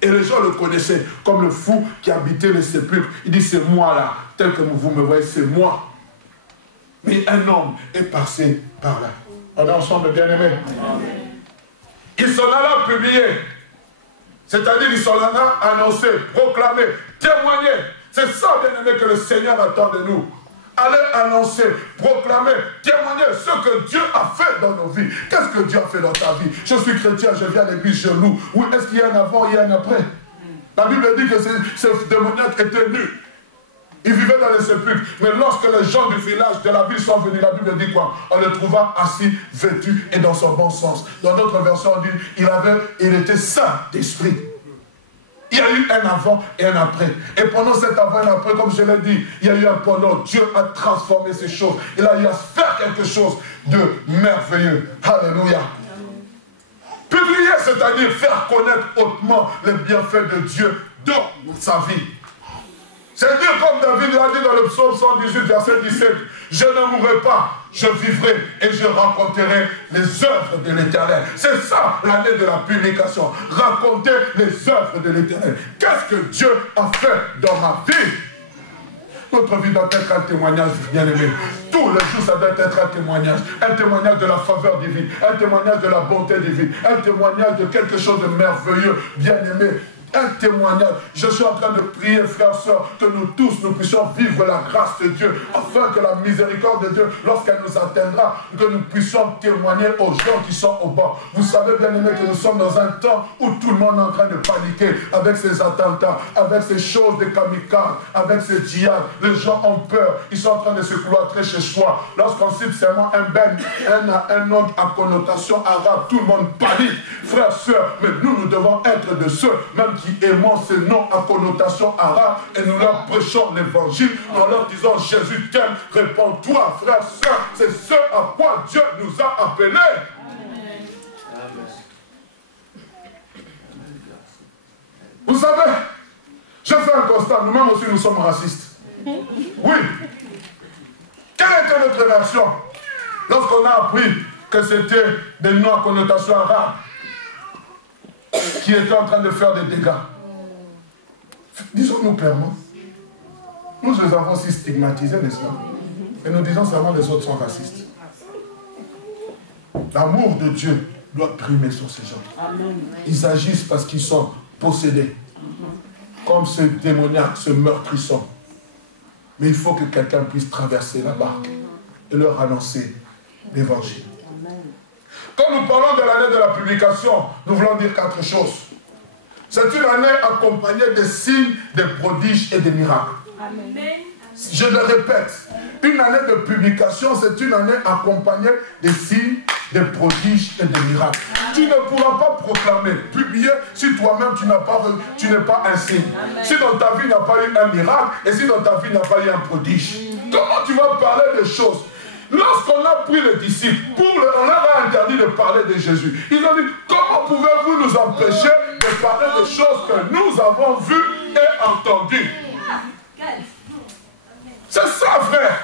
Et les gens le connaissaient comme le fou qui habitait les sépulcres. Il dit, c'est moi là, tel que vous me voyez, c'est moi. Mais un homme est passé par là. On est ensemble, bien-aimés. Il s'en alla publier. C'est-à-dire, il s'en alla annoncer, proclamer, témoigner. C'est ça, bien-aimés, que le Seigneur attend de nous. Allez annoncer, proclamer, témoigner ce que Dieu a fait dans nos vies. Qu'est-ce que Dieu a fait dans ta vie? Je suis chrétien, je viens à l'église, je loue. Oui, est-ce qu'il y a un avant, il y a un après? La Bible dit que ce démoniaque était nu. Il vivait dans les sépulcres. Mais lorsque les gens du village, de la ville sont venus, la Bible dit quoi? On le trouva assis, vêtu et dans son bon sens. Dans notre version, on dit il était saint d'esprit. Il y a eu un avant et un après. Et pendant cet avant et un après, comme je l'ai dit, il y a eu un pendant. Dieu a transformé ces choses. Il a eu à faire quelque chose de merveilleux. Alléluia. Publier, c'est-à-dire faire connaître hautement les bienfaits de Dieu dans sa vie. C'est dire comme David l'a dit dans le psaume 118, verset 17, je ne mourrai pas, je vivrai et je raconterai les œuvres de l'Éternel. C'est ça l'année de la publication. Raconter les œuvres de l'Éternel. Qu'est-ce que Dieu a fait dans ma vie? Notre vie doit être un témoignage, bien-aimé. Tous les jours, ça doit être un témoignage. Un témoignage de la faveur divine. Un témoignage de la bonté divine. Un témoignage de quelque chose de merveilleux, bien-aimé. un témoignage. Je suis en train de prier, frères, sœurs, que nous tous, nous puissions vivre la grâce de Dieu, afin que la miséricorde de Dieu, lorsqu'elle nous atteindra, que nous puissions témoigner aux gens qui sont au bord. Vous savez, bien aimés, que nous sommes dans un temps où tout le monde est en train de paniquer avec ces attentats, avec ces choses de kamikazes, avec ces djihad. Les gens ont peur, ils sont en train de se cloîtrer chez soi. Lorsqu'on cite seulement un nom à connotation arabe, tout le monde panique. Frères, sœurs, mais nous devons être de ceux même qui aimons ces noms à connotation arabe et nous leur prêchons l'évangile en leur disant Jésus t'aime, réponds-toi, frères, sœurs, c'est ce à quoi Dieu nous a appelés. Vous savez, je fais un constat, nous-mêmes aussi nous sommes racistes. Oui. Quelle était notre réaction lorsqu'on a appris que c'était des noms à connotation arabe qui étaient en train de faire des dégâts? Disons-nous clairement, nous les avons aussi stigmatisés, n'est-ce pas? Et nous disons seulement les autres sont racistes. L'amour de Dieu doit primer sur ces gens. Ils agissent parce qu'ils sont possédés. Comme ce démoniaque, ce meurtrisson. Mais il faut que quelqu'un puisse traverser la barque et leur annoncer l'évangile. Quand nous parlons de l'année de la publication, nous voulons dire 4 choses. C'est une année accompagnée de signes, de prodiges et de miracles. Amen. Je le répète, une année de publication, c'est une année accompagnée de signes, de prodiges et de miracles. Tu ne pourras pas proclamer, publier, si toi-même tu n'es pas un signe. Amen. Si dans ta vie il n'y a pas eu un miracle, et si dans ta vie il n'y a pas eu un prodige. Comment tu vas parler des choses? Lorsqu'on a pris les disciples, on leur a interdit de parler de Jésus. Ils ont dit, comment pouvez-vous nous empêcher de parler des choses que nous avons vues et entendues? C'est ça, frère.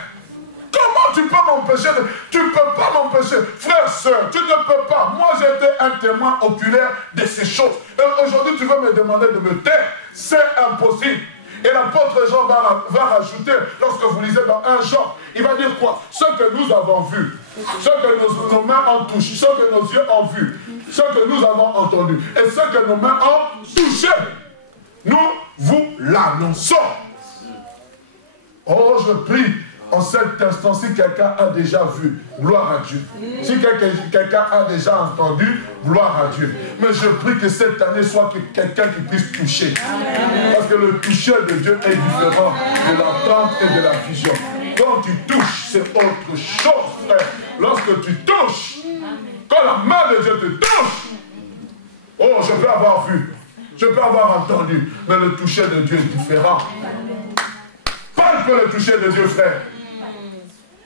Comment tu peux m'empêcher de... Tu ne peux pas m'empêcher. Frère, sœur, tu ne peux pas. Moi, j'étais un témoin oculaire de ces choses. Et aujourd'hui, tu veux me demander de me taire. C'est impossible. Et l'apôtre Jean va rajouter, lorsque vous lisez dans 1 Jean, il va dire quoi? Ce que nous avons vu, ce que nos mains ont touché, ce que nos yeux ont vu, ce que nous avons entendu, et ce que nos mains ont touché, nous vous l'annonçons. Oh, je prie en cet instant, si quelqu'un a déjà vu, gloire à Dieu. Si quelqu'un a déjà entendu, gloire à Dieu. Mais je prie que cette année soit quelqu'un qui puisse toucher. Parce que le toucher de Dieu est différent de l'entente et de la vision. Quand tu touches, c'est autre chose, frère. Lorsque tu touches, quand la main de Dieu te touche, oh, je peux avoir vu, je peux avoir entendu, mais le toucher de Dieu est différent. Parle pour le toucher de Dieu, frère.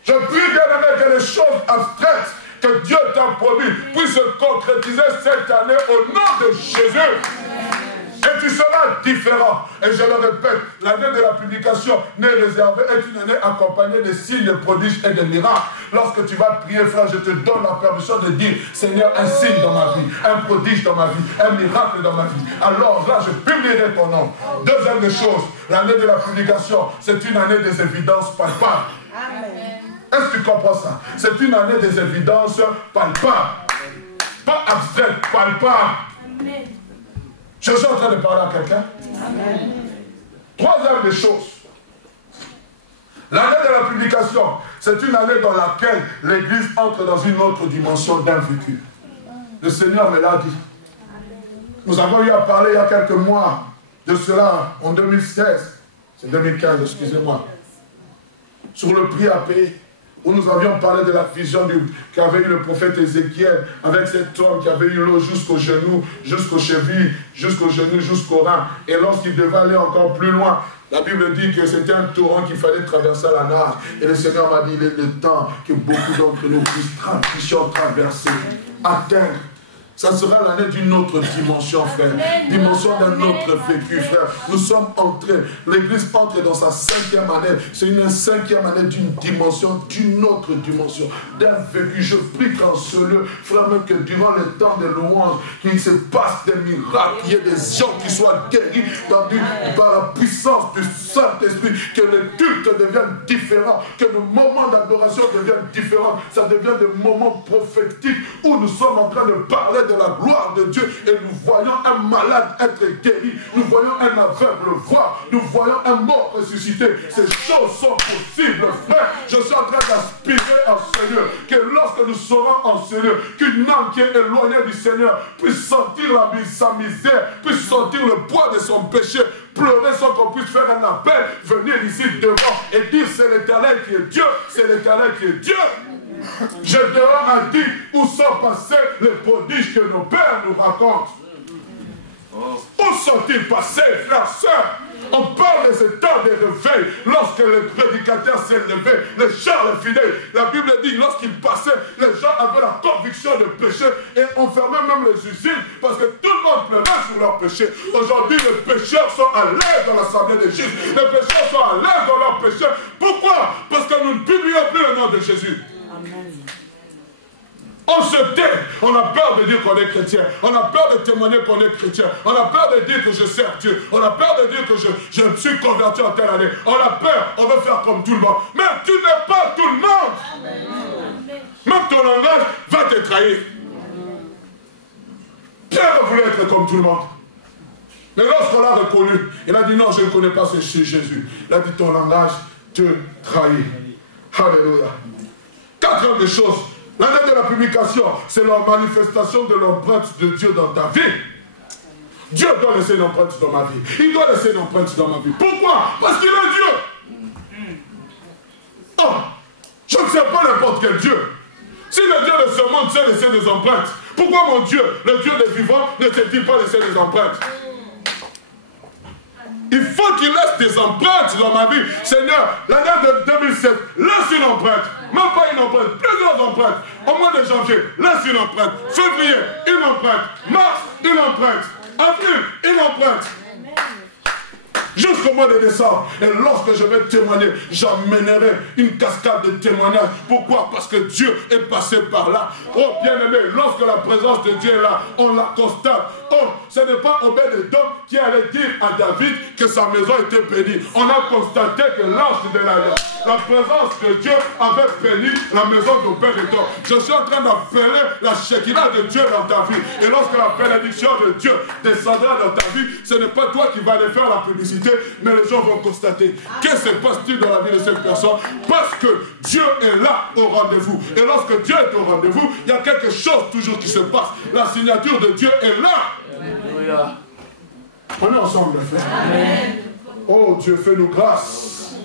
Je prie, bien-aimé, que les choses abstraites que Dieu t'a promis puissent se concrétiser cette année au nom de Jésus. Et tu seras différent. Et je le répète, l'année de la publication n'est réservée, est une année accompagnée de signes, de prodiges et de miracles. Lorsque tu vas prier, frère, je te donne la permission de dire, Seigneur, un signe dans ma vie, un prodige dans ma vie, un miracle dans ma vie. Alors là, je publierai ton nom. Deuxième des choses, l'année de la publication, c'est une année des évidences palpables. Amen. Est-ce que tu comprends ça? C'est une année des évidences palpables. Pas abstraites, palpables. Amen. Je suis en train de parler à quelqu'un. Troisième des choses. L'année de la publication, c'est une année dans laquelle l'Église entre dans une autre dimension d'un vécu. Le Seigneur me l'a dit. Nous avons eu à parler il y a quelques mois de cela, en 2016. C'est 2015, excusez-moi. Sur le prix à payer. Où nous avions parlé de la vision qu'avait eu le prophète Ézéchiel avec cet homme qui avait eu l'eau jusqu'au genou, jusqu'aux chevilles, jusqu'au genou, jusqu'au rein. Et lorsqu'il devait aller encore plus loin, la Bible dit que c'était un torrent qu'il fallait traverser la nage. Et le Seigneur m'a dit, il est le temps que beaucoup d'entre nous puissions traverser, atteindre. Ça sera l'année d'une autre dimension, frère. Dimension d'un autre vécu, frère. Nous sommes entrés, l'Église entre dans sa 5e année. C'est une 5e année d'une dimension, d'une autre dimension, d'un vécu. Je prie qu'en ce lieu, frère, même que durant le temps de louange, qu'il se passe des miracles, qu'il y ait des gens qui soient guéris par la puissance du Saint-Esprit, que le culte devienne différent, que nos moments d'adoration deviennent différents. Ça devient des moments prophétiques où nous sommes en train de parler de la gloire de Dieu et nous voyons un malade être guéri, nous voyons un aveugle voir, nous voyons un mort ressusciter. Ces choses sont possibles, frère. Je suis en train d'aspirer au Seigneur, que lorsque nous serons en Seigneur, qu'une âme qui est éloignée du Seigneur puisse sentir sa misère, puisse sentir le poids de son péché, pleurer sans qu'on puisse faire un appel, venir ici devant et dire c'est l'Éternel qui est Dieu, c'est l'Éternel qui est Dieu. Gédéon a dit où sont passés les prodiges que nos pères nous racontent. Où sont-ils passés, frères, sœurs? On parle de ce temps de réveil. Lorsque le prédicateur s'est levé, les gens, les fidèles, la Bible dit, lorsqu'ils passaient, les gens avaient la conviction de péché et on fermait même les usines parce que tout le monde pleurait sur leur péché. Aujourd'hui, les pécheurs sont à l'aise dans l'assemblée des Juifs. Les pécheurs sont à l'aise dans leur péché. Pourquoi? Parce que nous ne publions plus le nom de Jésus. Amen. On se tait, on a peur de dire qu'on est chrétien, on a peur de témoigner qu'on est chrétien, on a peur de dire que je sers Dieu, on a peur de dire que je me suis converti en telle année, on a peur, on veut faire comme tout le monde. Mais tu n'es pas tout le monde. Amen. Même ton langage va te trahir. Pierre voulait être comme tout le monde. Mais lorsqu'on l'a reconnu, il a dit non, je ne connais pas ce Jésus. Il a dit ton langage te trahit. Alléluia. Quatrième chose. L'année de la publication, c'est la manifestation de l'empreinte de Dieu dans ta vie. Dieu doit laisser une empreinte dans ma vie. Il doit laisser une empreinte dans ma vie. Pourquoi? Parce qu'il est Dieu. Oh, je ne sais pas n'importe quel Dieu. Si le Dieu de ce monde sait laisser des empreintes, pourquoi mon Dieu, le Dieu des vivants, ne sait-il pas laisser des empreintes? Il faut qu'il laisse des empreintes dans ma vie. Seigneur, l'année de 2007, laisse une empreinte. Même pas une empreinte, plusieurs empreintes. Au mois de janvier, laisse une empreinte. Février, une empreinte. Mars, une empreinte. Avril, une empreinte. Jusqu'au mois de décembre. Et lorsque je vais témoigner, j'amènerai une cascade de témoignages. Pourquoi? Parce que Dieu est passé par là. Oh, bien-aimé, lorsque la présence de Dieu est là, on la constate. Oh, ce n'est pas Obed-Edom qui allait dire à David que sa maison était bénie. On a constaté que l'ange de la présence de Dieu avait béni la maison d'Obed-Edom. Je suis en train d'appeler la Shekinah de Dieu dans ta vie. Et lorsque la bénédiction de Dieu descendra dans ta vie, ce n'est pas toi qui vas aller faire la publicité, mais les gens vont constater. Qu'est-ce qui se passe-t-il dans la vie de cette personne? Parce que Dieu est là au rendez-vous. Et lorsque Dieu est au rendez-vous, il y a quelque chose toujours qui se passe. La signature de Dieu est là. Alléluia. On est ensemble, frère. Amen. Oh Dieu, fais-nous grâce.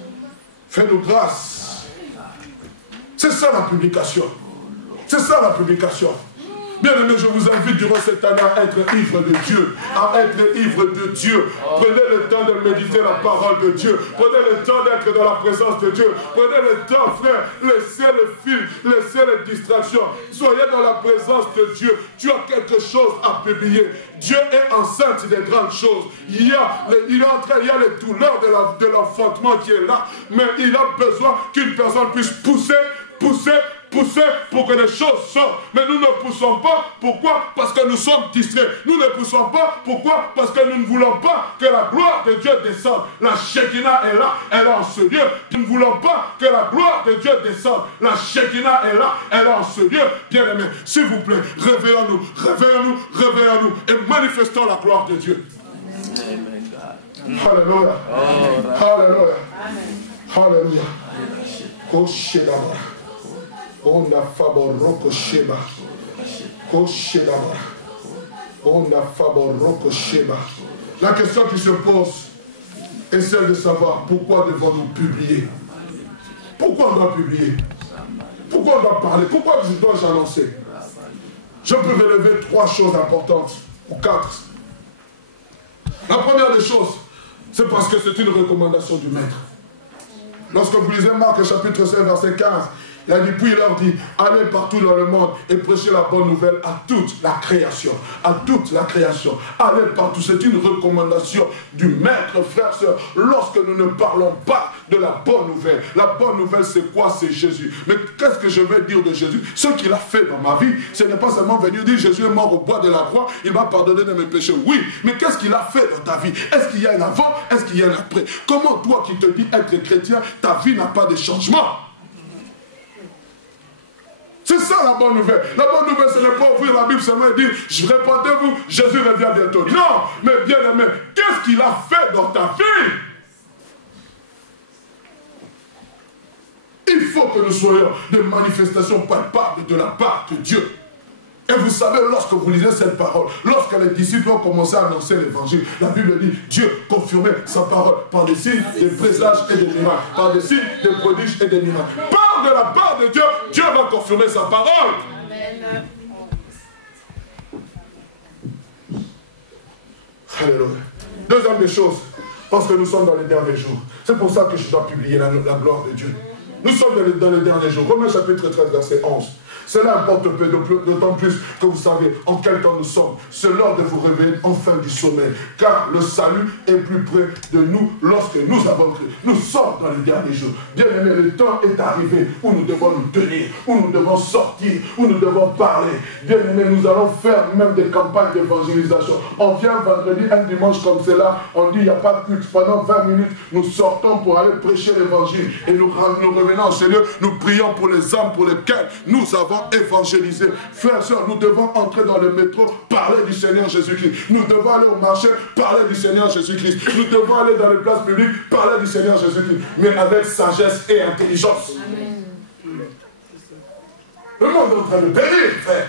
Fais-nous grâce. C'est ça la publication. C'est ça la publication. Bien-aimés, je vous invite durant cette année à être ivre de Dieu. À être ivre de Dieu. Prenez le temps de méditer la parole de Dieu. Prenez le temps d'être dans la présence de Dieu. Prenez le temps, frère. Laissez le film, laissez les distractions. Soyez dans la présence de Dieu. Tu as quelque chose à publier. Dieu est enceinte des grandes choses. Il y a les douleurs de l'enfantement qui est là. Mais il a besoin qu'une personne puisse pousser pour que les choses sortent. Mais nous ne poussons pas. Pourquoi? Parce que nous sommes distraits. Nous ne poussons pas. Pourquoi? Parce que nous ne voulons pas que la gloire de Dieu descende. La Shekinah est là, elle est en ce lieu. Nous ne voulons pas que la gloire de Dieu descende. La Shekinah est là, elle est en ce lieu. Bien-aimés, s'il vous plaît, réveillons-nous, réveillons-nous, réveillons-nous et manifestons la gloire de Dieu. Alléluia. Alléluia. Alléluia. Kosheba. Onda faboroko sheba. Kosheba. Onda faboroko sheba. La question qui se pose est celle de savoir pourquoi devons-nous publier? Pourquoi on doit publier? Pourquoi on doit parler? Pourquoi dois-je annoncer? Je peux relever 3 choses importantes, ou 4. La première des choses, c'est parce que c'est une recommandation du Maître. Lorsque vous lisez Marc chapitre 16, verset 15, il a dit, puis il leur dit, allez partout dans le monde et prêchez la bonne nouvelle à toute la création. À toute la création. Allez partout. C'est une recommandation du Maître, frères, sœurs. Lorsque nous ne parlons pas de la bonne nouvelle. La bonne nouvelle, c'est quoi? C'est Jésus. Mais qu'est-ce que je vais dire de Jésus? Ce qu'il a fait dans ma vie, ce n'est pas seulement venir dire, Jésus est mort au bois de la croix, il m'a pardonné de mes péchés. Oui, mais qu'est-ce qu'il a fait dans ta vie? Est-ce qu'il y a un avant? Est-ce qu'il y a un après? Comment toi qui te dis être chrétien, ta vie n'a pas de changement? C'est ça ça la bonne nouvelle. La bonne nouvelle, ce n'est pas ouvrir la Bible seulement et dire, répondez-vous, Jésus revient bientôt. Non, mais bien aimé, qu'est-ce qu'il a fait dans ta vie? Il faut que nous soyons des manifestations palpables de la part de Dieu. Et vous savez, lorsque vous lisez cette parole, lorsque les disciples ont commencé à annoncer l'évangile, la Bible dit, Dieu confirmait sa parole par des signes, des présages et des miracles, par des signes, des prodiges et des miracles. Par de la part de Dieu, Dieu va confirmer sa parole. Amen. Alléluia. Deuxième des choses, parce que nous sommes dans les derniers jours. C'est pour ça que je dois publier la gloire de Dieu. Nous sommes dans les derniers jours. Romains chapitre 13, verset 11. Cela importe peu, d'autant plus que vous savez en quel temps nous sommes. C'est l'heure de vous réveiller enfin du sommeil. Car le salut est plus près de nous lorsque nous avons cru. Nous sommes dans les derniers jours. Bien aimé, le temps est arrivé où nous devons nous tenir, où nous devons sortir, où nous devons parler. Bien aimé, nous allons faire même des campagnes d'évangélisation. On vient vendredi, un dimanche comme cela, on dit il n'y a pas de culte. Pendant 20 minutes, nous sortons pour aller prêcher l'évangile. Et nous revenons en ce lieu, nous prions pour les âmes pour lesquelles nous avons évangéliser. Frères et sœurs, nous devons entrer dans le métro, parler du Seigneur Jésus-Christ. Nous devons aller au marché, parler du Seigneur Jésus-Christ. Nous devons aller dans les places publiques, parler du Seigneur Jésus-Christ. Mais avec sagesse et intelligence. Amen. Le monde est en train de périr, frère.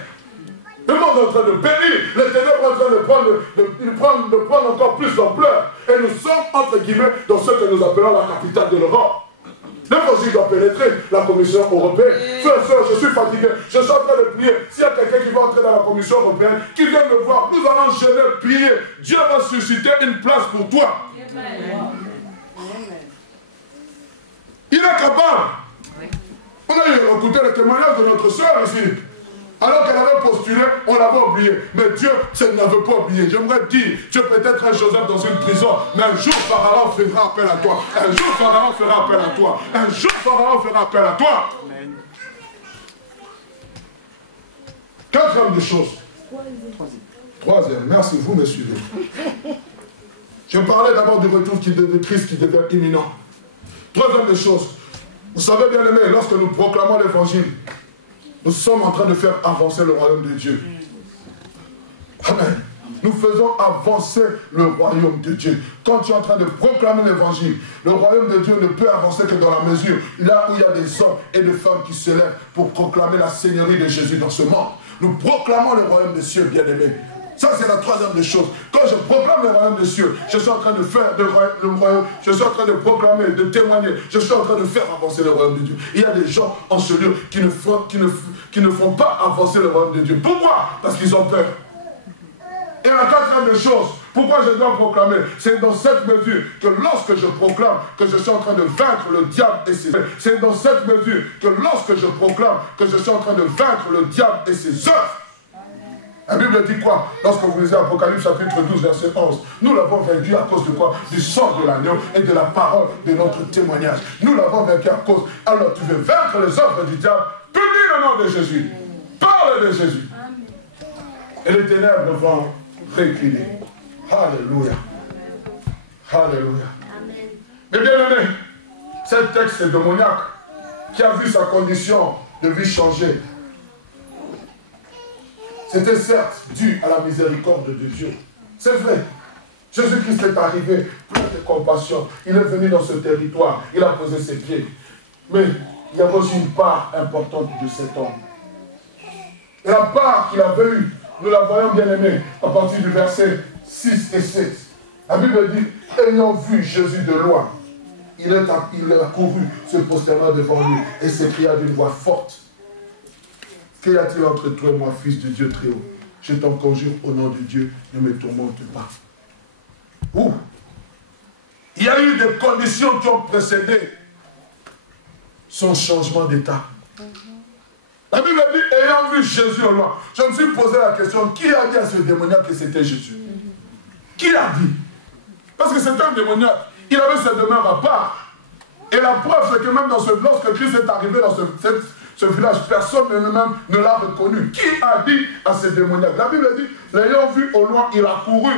Le monde est en train de périr. Les ténèbres sont en train de prendre encore plus d'ampleur. Et nous sommes, entre guillemets, dans ce que nous appelons la capitale de l'Europe. L'évangile doit pénétrer la Commission européenne. Frère et sœurs, je suis fatigué. Je suis en train de prier. S'il y a quelqu'un qui va entrer dans la Commission européenne, qui vient me voir, nous allons jeûner, prier. Dieu va susciter une place pour toi. Il est capable. On a écouté le témoignage de notre sœur ici. Alors qu'elle avait postulé, on l'avait oublié. Mais Dieu, ça ne l'avait pas oublié. J'aimerais dire, tu es peut-être un Joseph dans une prison, mais un jour Pharaon fera appel à toi. Un jour Pharaon fera appel à toi. Un jour Pharaon fera appel à toi. Amen. Quatrième des choses. Troisième, merci, vous me suivez. Je parlais d'abord du retour de Christ qui devient imminent. Troisième des choses. Vous savez bien aimé, lorsque nous proclamons l'évangile, nous sommes en train de faire avancer le royaume de Dieu. Amen. Nous faisons avancer le royaume de Dieu. Quand tu es en train de proclamer l'évangile, le royaume de Dieu ne peut avancer que dans la mesure là où il y a des hommes et des femmes qui se lèvent pour proclamer la seigneurie de Jésus dans ce monde. Nous proclamons le royaume des cieux, bien-aimés. Ça, c'est la troisième des choses. Quand je proclame le royaume des cieux, je suis en train de faire le royaume, je suis en train de proclamer, de témoigner, je suis en train de faire avancer le royaume de Dieu. Il y a des gens en ce lieu qui ne font pas avancer le royaume de Dieu. Pourquoi? Parce qu'ils ont peur. Et la quatrième des choses, pourquoi je dois proclamer? C'est dans cette mesure que lorsque je proclame que je suis en train de vaincre le diable et ses œuvres, c'est dans cette mesure que lorsque je proclame que je suis en train de vaincre le diable et ses œuvres. La Bible dit quoi? Lorsque vous lisez Apocalypse chapitre 12, verset 11, nous l'avons vaincu à cause de quoi? Du sang de l'agneau et de la parole de notre témoignage. Nous l'avons vaincu à cause. Alors tu veux vaincre les œuvres du diable, publie le nom de Jésus. Parle de Jésus. Et les ténèbres vont récliner. Alléluia. Alléluia. Mais bien aimé, ce texte est démoniaque qui a vu sa condition de vie changer. C'était certes dû à la miséricorde de Dieu. C'est vrai. Jésus-Christ est arrivé plein de compassion. Il est venu dans ce territoire. Il a posé ses pieds. Mais il y avait aussi une part importante de cet homme. Et la part qu'il avait eue, nous la voyons bien aimée à partir du verset 6 et 7. La Bible dit, ayant vu Jésus de loin, il a couru, se prosternant devant lui et s'écria d'une voix forte. Qu'y a-t-il entre toi et moi, fils de Dieu très haut? Je t'en conjure au nom de Dieu, ne me tourmente pas. Ouh! Il y a eu des conditions qui ont précédé son changement d'état. La Bible dit, ayant vu Jésus au loin, je me suis posé la question, qui a dit à ce démoniaque que c'était Jésus? Qui l'a dit? Parce que c'était un démoniaque. Il avait sa demeure à part. Et la preuve, c'est que même lorsque Christ est arrivé dans ce village, personne même ne l'a reconnu. Qui a dit à ce démoniaque? La Bible dit, l'ayant vu au loin, il a couru.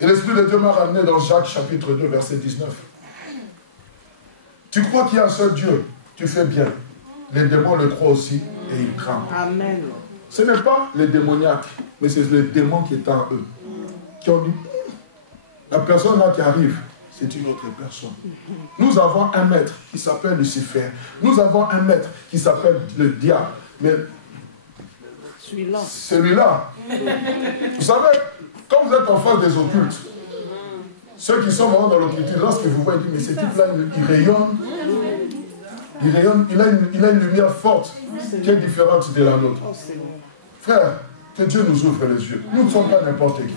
Et l'Esprit de Dieu m'a ramené dans Jacques chapitre 2, verset 19. Tu crois qu'il y a un seul Dieu? tu fais bien. Les démons le croient aussi et ils craignent. Amen. Ce n'est pas les démoniaques, mais c'est le démon qui est en eux. Qui ont dit, la personne là qui arrive, c'est une autre personne. Nous avons un maître qui s'appelle Lucifer. Nous avons un maître qui s'appelle le diable. Mais celui-là, vous savez, quand vous êtes en face des occultes, ceux qui sont vraiment dans l'occultisme, lorsqu'ils vous voient, ils disent, mais ce type-là, il rayonne. Il rayonne, il a une lumière forte qui est différente de la nôtre. Frère, que Dieu nous ouvre les yeux. Nous ne sommes pas n'importe qui.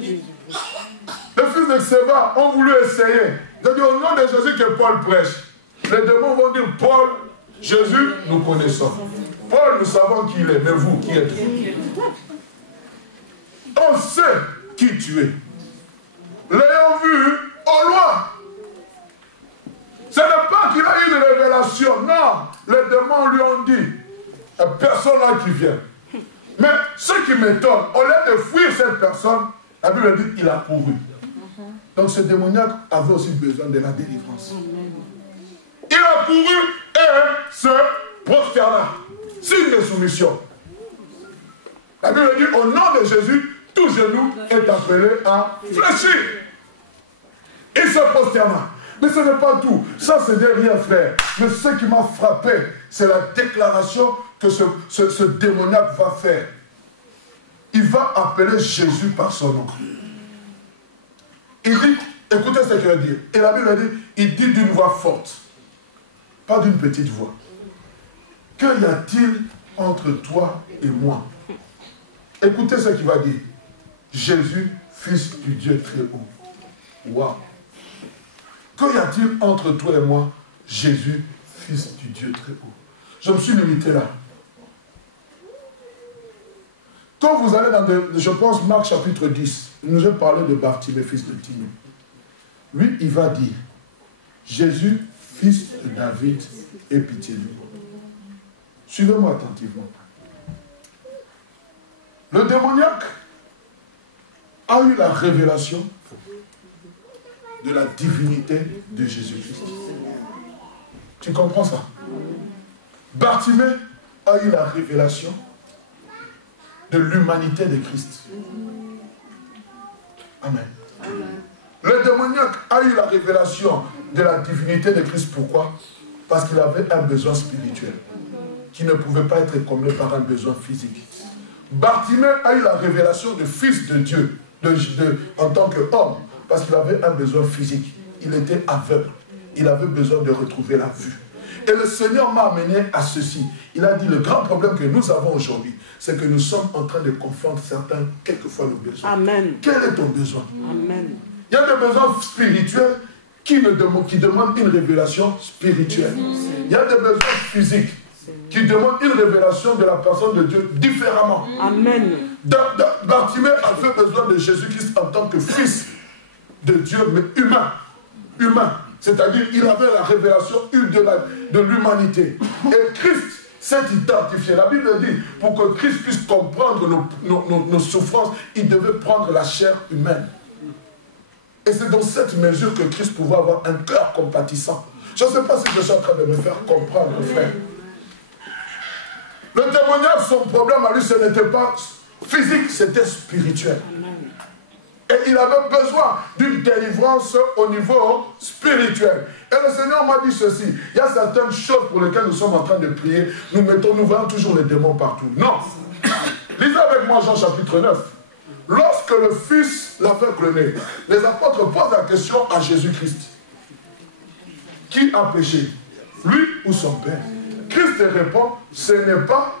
Les fils de Séva ont voulu essayer. Ils ont dit au nom de Jésus que Paul prêche. Les démons vont dire, Paul, Jésus, nous connaissons. Paul, nous savons qui il est, mais vous, qui êtes-vous? On sait qui tu es. L'ayant vu au loin. Ce n'est pas qu'il a eu une révélation. Non, les démons lui ont dit, il n'y a personne là qui vient. Mais ce qui m'étonne, au lieu de fuir cette personne, la Bible dit qu'il a couru. Donc ce démoniaque avait aussi besoin de la délivrance. Il a couru et se prosterna. Signe de soumission. La Bible dit, au nom de Jésus, tout genou est appelé à fléchir. Il se prosterna. Mais ce n'est pas tout. Ça, c'est derrière, frère. Mais ce qui m'a frappé, c'est la déclaration que ce démoniaque va faire. Il va appeler Jésus par son nom. Il dit, écoutez ce qu'il a dit. Et la Bible dit, il dit d'une voix forte, pas d'une petite voix. Que y a-t-il entre toi et moi? Écoutez ce qu'il va dire. Jésus, fils du Dieu très haut. Waouh! Que y a-t-il entre toi et moi? Jésus, fils du Dieu très haut. Je me suis limité là. Quand vous allez dans, je pense, Marc chapitre 10, il nous a parlé de Bartimée, fils de Timée. Lui, il va dire, Jésus, fils de David, aie pitié de nous. Suivez-moi attentivement. Le démoniaque a eu la révélation de la divinité de Jésus-Christ. Tu comprends ça? Bartimée a eu la révélation de l'humanité de Christ. Amen. Le démoniaque a eu la révélation de la divinité de Christ. Pourquoi? Parce qu'il avait un besoin spirituel qui ne pouvait pas être comblé par un besoin physique. Bartimée a eu la révélation du Fils de Dieu en tant qu'homme parce qu'il avait un besoin physique. Il était aveugle. Il avait besoin de retrouver la vue. Et le Seigneur m'a amené à ceci. Il a dit, le grand problème que nous avons aujourd'hui, c'est que nous sommes en train de confondre certains, quelquefois, nos besoins. Amen. Quel est ton besoin? Amen. Il y a des besoins spirituels qui demandent une révélation spirituelle. Il y a des besoins physiques qui demandent une révélation de la personne de Dieu différemment. Amen. Bartimée avait besoin de Jésus-Christ en tant que fils de Dieu, mais humain. Humain. C'est-à-dire, il avait la révélation de l'humanité. Et Christ s'est identifié. La Bible dit, pour que Christ puisse comprendre nos souffrances, il devait prendre la chair humaine. Et c'est dans cette mesure que Christ pouvait avoir un cœur compatissant. Je ne sais pas si je suis en train de me faire comprendre, frère. Le témoignage, son problème à lui, ce n'était pas physique, c'était spirituel. Et il avait besoin d'une délivrance au niveau spirituel. Et le Seigneur m'a dit ceci. Il y a certaines choses pour lesquelles nous sommes en train de prier. Nous voyons toujours les démons partout. Non. Lisez avec moi Jean chapitre 9. Lorsque le Fils l'aveugle-né, les apôtres posent la question à Jésus-Christ. Qui a péché? Lui ou son Père? Christ répond, ce n'est pas.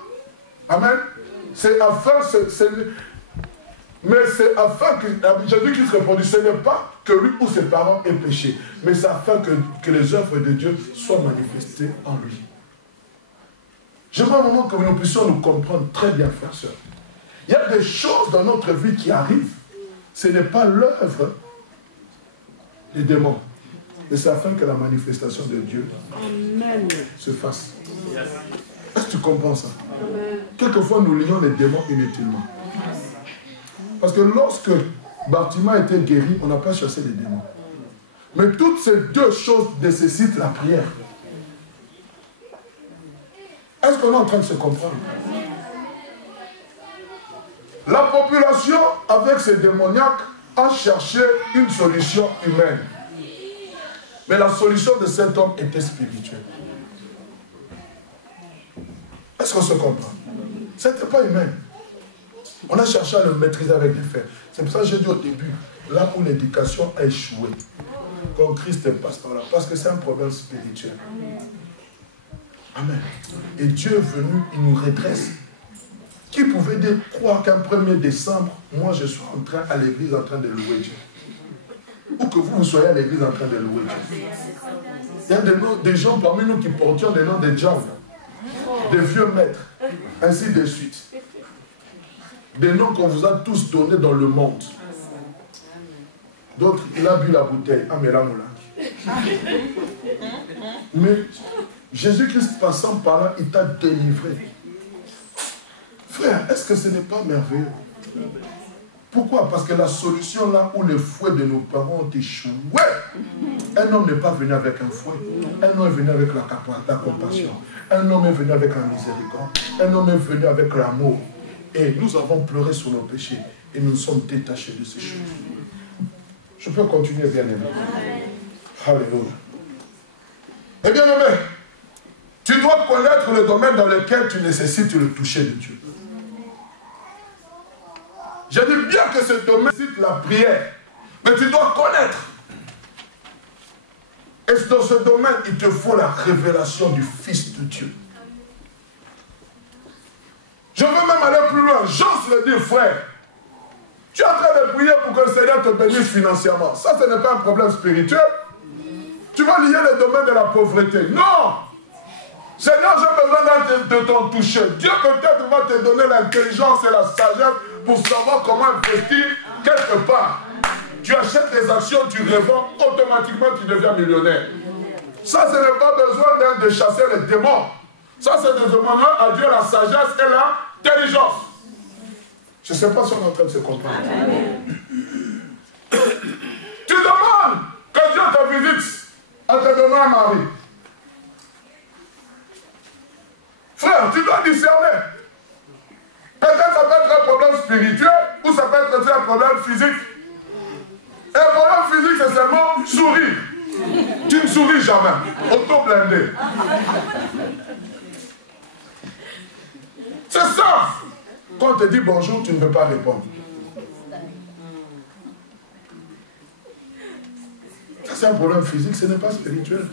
Amen. C'est afin. Mais c'est afin que, Jésus-Christ répondit, ce n'est pas que lui ou ses parents aient péché, mais c'est afin que les œuvres de Dieu soient manifestées en lui. J'aimerais un moment que nous puissions nous comprendre très bien, frères et sœurs. Il y a des choses dans notre vie qui arrivent. Ce n'est pas l'œuvre des démons, mais c'est afin que la manifestation de Dieu se fasse. Est-ce que tu comprends ça? Quelquefois, nous lions les démons inutilement. Parce que lorsque Bartimée a été guéri, on n'a pas chassé les démons. Mais toutes ces deux choses nécessitent la prière. Est-ce qu'on est en train de se comprendre? La population, avec ces démoniaques, a cherché une solution humaine. Mais la solution de cet homme était spirituelle. Est-ce qu'on se comprend? Ce n'était pas humain. On a cherché à le maîtriser avec des faits. C'est pour ça que j'ai dit au début, là où l'éducation a échoué, quand Christ passe par là, parce que c'est un problème spirituel. Amen. Et Dieu est venu, il nous redresse. Qui pouvait croire qu'un 1er décembre, moi je suis en train à l'église en train de louer Dieu? Ou que vous soyez à l'église en train de louer Dieu. Il y a des gens parmi nous qui portent des noms de gens, des vieux maîtres, ainsi de suite. Des noms qu'on vous a tous donnés dans le monde. D'autres, il a bu la bouteille. Ah, mais là, mais Jésus-Christ passant par là, il t'a délivré. Frère, est-ce que ce n'est pas merveilleux? Pourquoi? Parce que la solution là où les fouets de nos parents ont échoué, un homme n'est pas venu avec un fouet. Un homme est venu avec la compassion. Un homme est venu avec la miséricorde. Un homme est venu avec l'amour. Et nous avons pleuré sur nos péchés. Et nous sommes détachés de ces choses. Je peux continuer, bien-aimé. Alléluia. Et bien-aimé, tu dois connaître le domaine dans lequel tu nécessites le toucher de Dieu. Je dis bien que ce domaine nécessite la prière, mais tu dois connaître. Et dans ce domaine, il te faut la révélation du Fils de Dieu. Je veux même aller plus loin. J'ose le dire, frère. Tu es en train de prier pour que le Seigneur te bénisse financièrement. Ça, ce n'est pas un problème spirituel. Tu vas lier le domaine de la pauvreté. Non! Seigneur, j'ai besoin de ton toucher. Dieu peut-être va te donner l'intelligence et la sagesse pour savoir comment investir quelque part. Tu achètes des actions, tu revends, automatiquement tu deviens millionnaire. Ça, ce n'est pas besoin de chasser les démons. Ça, c'est de demander à Dieu la sagesse et l'intelligence. Je ne sais pas si on est en train de se comprendre. Tu demandes que Dieu te visite en te donnant un mari. Frère, tu dois discerner. Peut-être ça peut être un problème spirituel ou ça peut être aussi un problème physique. Et un problème physique, c'est seulement sourire. Tu ne souris jamais. Auto-blindé. C'est ça. Quand on te dit bonjour, tu ne veux pas répondre. Ça, c'est un problème physique, ce n'est pas spirituel.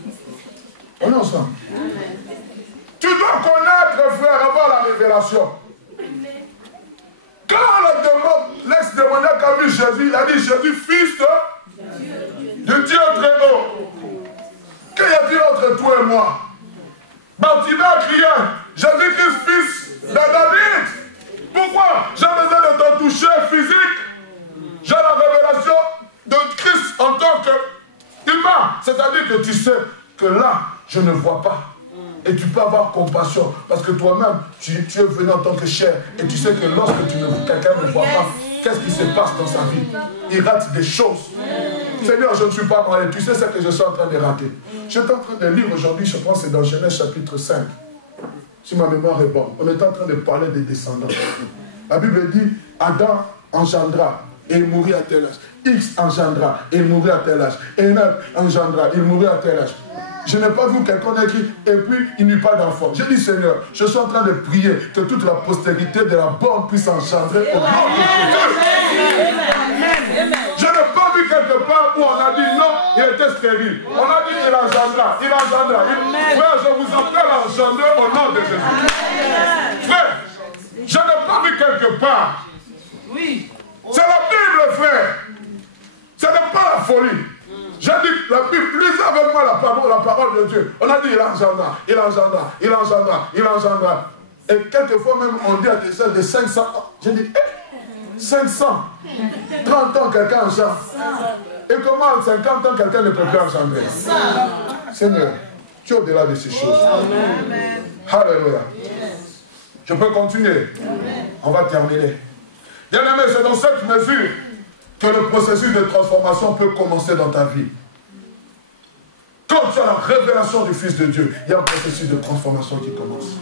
On est ensemble. Tu dois connaître, frère, avoir la révélation. Quand le démon, l'ex-démoniaque a vu Jésus, il a dit Jésus, fils de Dieu très haut. Qu'y a-t-il entre toi et moi? Bartimée a crié, Jésus-Christ, fils de David. Pourquoi? J'ai besoin de ton toucher physique. J'ai la révélation de Christ en tant qu'humain. C'est-à-dire que tu sais que là, je ne vois pas. Et tu peux avoir compassion. Parce que toi-même, tu es venu en tant que chair. Et tu sais que lorsque quelqu'un ne voit pas, qu'est-ce qui se passe dans sa vie? Il rate des choses. Seigneur, je ne suis pas marié. Tu sais ce que je suis en train de rater. Je suis en train de lire aujourd'hui, je pense que c'est dans Genèse chapitre 5. Si ma mémoire est bonne. On est en train de parler des descendants. La Bible dit, Adam engendra et il mourut à tel âge. X engendra et il mourut à tel âge. Enoch engendra, il mourut à tel âge. Je n'ai pas vu quelqu'un écrit, et puis il n'y eut pas d'enfant. J'ai dit, Seigneur, je suis en train de prier que toute la postérité de la bonne puisse engendrer au nom de Jésus. Je n'ai pas vu quelque part où on a dit non, il était stérile. On a dit il engendra, il engendra. Frère, je vous appelle à engendrer au nom de Jésus. Frère, je n'ai pas vu quelque part. Oui. C'est la Bible, frère. Ce n'est pas la folie. J'ai dit, la Bible, lisez avec moi la parole de Dieu. On a dit, il engendra, il engendra, il engendra, il engendra. Et quelquefois même, on dit à des sœurs de 500 ans. J'ai dit, 500, 30 ans, quelqu'un engendre. Et comment à 50 ans, quelqu'un ne peut plus engendrer? Seigneur, tu es au-delà de ces choses. Amen. Alléluia. Je peux continuer. On va terminer. Bien aimé, c'est dans cette mesure que le processus de transformation peut commencer dans ta vie. Quand tu as la révélation du Fils de Dieu, il y a un processus de transformation qui commence.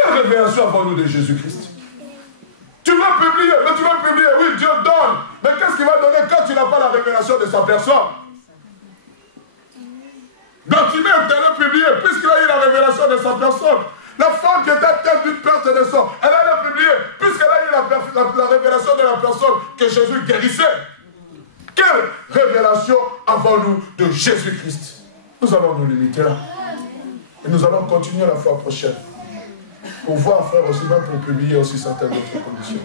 Quelle révélation avons-nous de Jésus-Christ? Tu veux publier, mais tu veux publier, oui, Dieu donne. Mais qu'est-ce qu'il va donner quand tu n'as pas la révélation de sa personne? Bartimée est allé publier, puisqu'il a eu la révélation de sa personne. La femme qui était atteinte d'une perte de sang, elle allait publier, puisqu'elle a eu la révélation de la personne que Jésus guérissait. Quelle révélation avons-nous de Jésus-Christ? Nous allons nous limiter là. Et nous allons continuer la fois prochaine. Pour voir, frère, aussi bien pour publier aussi certaines autres conditions.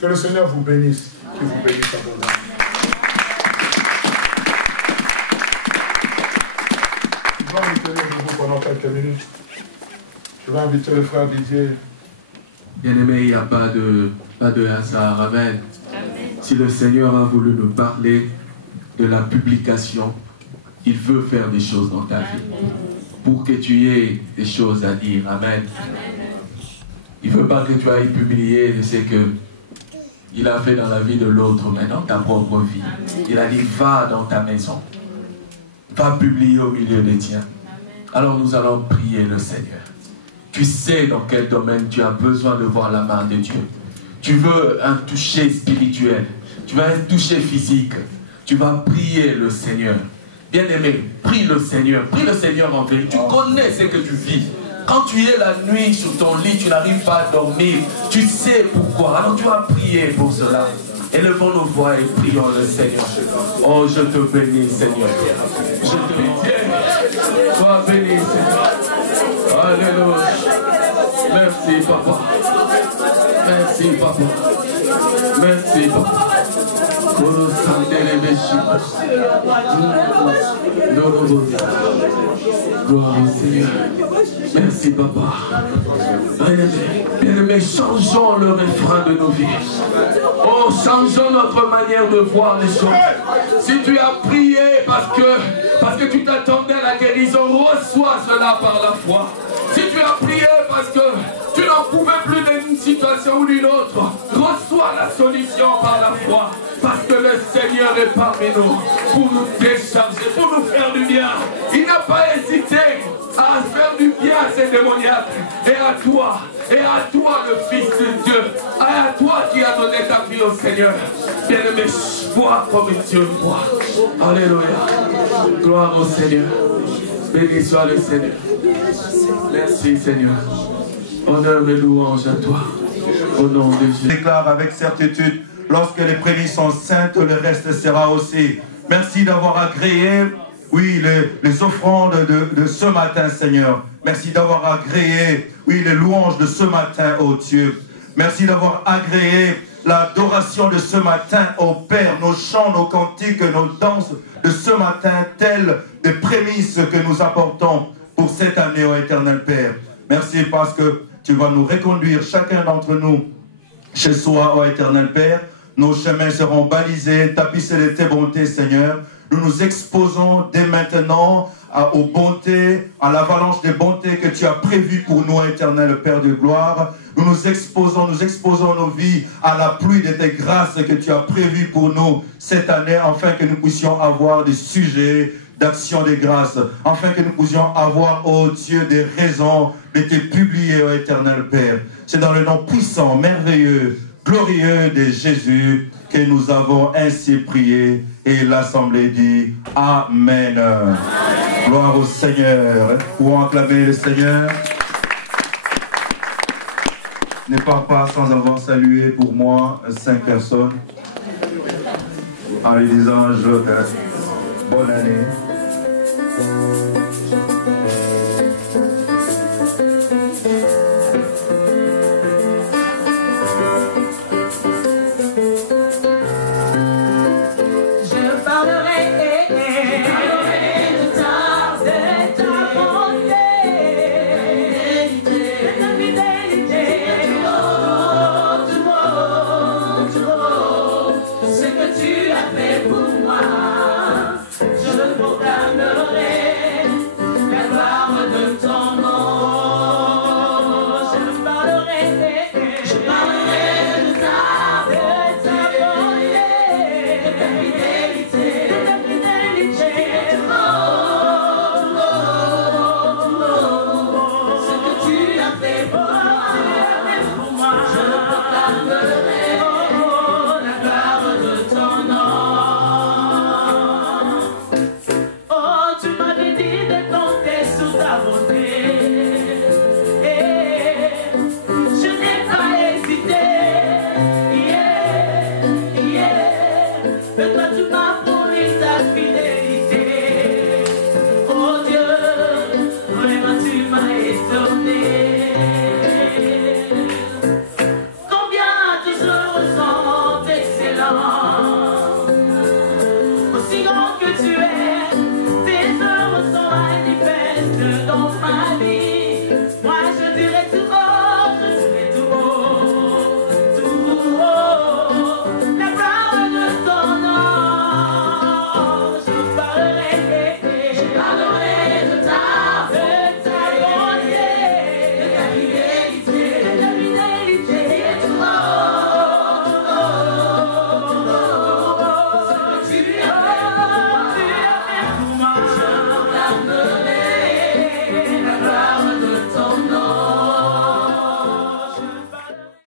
Que le Seigneur vous bénisse, qu'il vous bénisse abondamment. Je vais vous tenir debout pendant quelques minutes. Je vais inviter le frère Didier. Bien-aimé, il n'y a pas de hasard. Amen. Si le Seigneur a voulu nous parler de la publication, il veut faire des choses dans ta vie. Pour que tu aies des choses à dire. Amen. Il ne veut pas que tu ailles publier de ce qu'il a fait dans la vie de l'autre, mais dans ta propre vie. Il a dit, va dans ta maison. Va publier au milieu des tiens. Alors nous allons prier le Seigneur. Tu sais dans quel domaine tu as besoin de voir la main de Dieu. Tu veux un toucher spirituel. Tu veux un toucher physique. Tu vas prier le Seigneur. Bien-aimé, prie le Seigneur en vérité. Tu connais ce que tu vis. Quand tu es la nuit sur ton lit, tu n'arrives pas à dormir. Tu sais pourquoi. Alors tu vas prier pour cela. Élevons nos voix et prions le Seigneur. Oh, je te bénis, Seigneur. Je te bénis. Sois béni, Seigneur. Alléluia. Merci, Papa. Merci, Papa. Merci, Papa. Gloire au Seigneur. Merci, Papa. Bien-aimés, changeons le refrain de nos vies. Oh, changeons notre manière de voir les choses. Si tu as prié parce que tu t'attendais à la guérison, reçois cela par la foi. Si tu as prié parce que tu n'en pouvais plus d'une situation ou d'une autre, reçois la solution par la foi. Parce que le Seigneur est parmi nous pour nous décharger, pour nous faire du bien. Il n'a pas hésité à faire du bien à ces démoniaques. Et à toi le Fils de Dieu, et à toi qui as donné ta vie au Seigneur. Bien-aimé, vois comme Dieu voit. Alléluia. Gloire au Seigneur. Béni soit le Seigneur. Merci Seigneur. Honneur et louange à toi. Au nom de Jésus. Je déclare avec certitude, lorsque les prémices sont saintes, le reste sera aussi. Merci d'avoir agréé, oui, les offrandes de ce matin, Seigneur. Merci d'avoir agréé, oui, les louanges de ce matin, ô Dieu. Merci d'avoir agréé l'adoration de ce matin, ô Père, nos chants, nos cantiques, nos danses de ce matin, telles des prémices que nous apportons pour cette année, ô éternel Père. Merci parce que tu vas nous reconduire, chacun d'entre nous, chez soi, ô éternel Père. Nos chemins seront balisés, tapissés de tes bontés, Seigneur. Nous nous exposons dès maintenant aux bontés, à l'avalanche des bontés que tu as prévues pour nous, éternel Père de gloire. Nous exposons nos vies à la pluie de tes grâces que tu as prévues pour nous cette année, afin que nous puissions avoir des sujets d'action des grâces, afin que nous puissions avoir, ô Dieu, des raisons de te publier, ô éternel Père. C'est dans le nom puissant, merveilleux, glorieux de Jésus que nous avons ainsi prié, et l'Assemblée dit Amen. Amen. Gloire au Seigneur. Pouvons acclamer le Seigneur. Ne pars pas sans avoir salué pour moi 5 personnes en lui disant bonne année. Mais toi tu m'as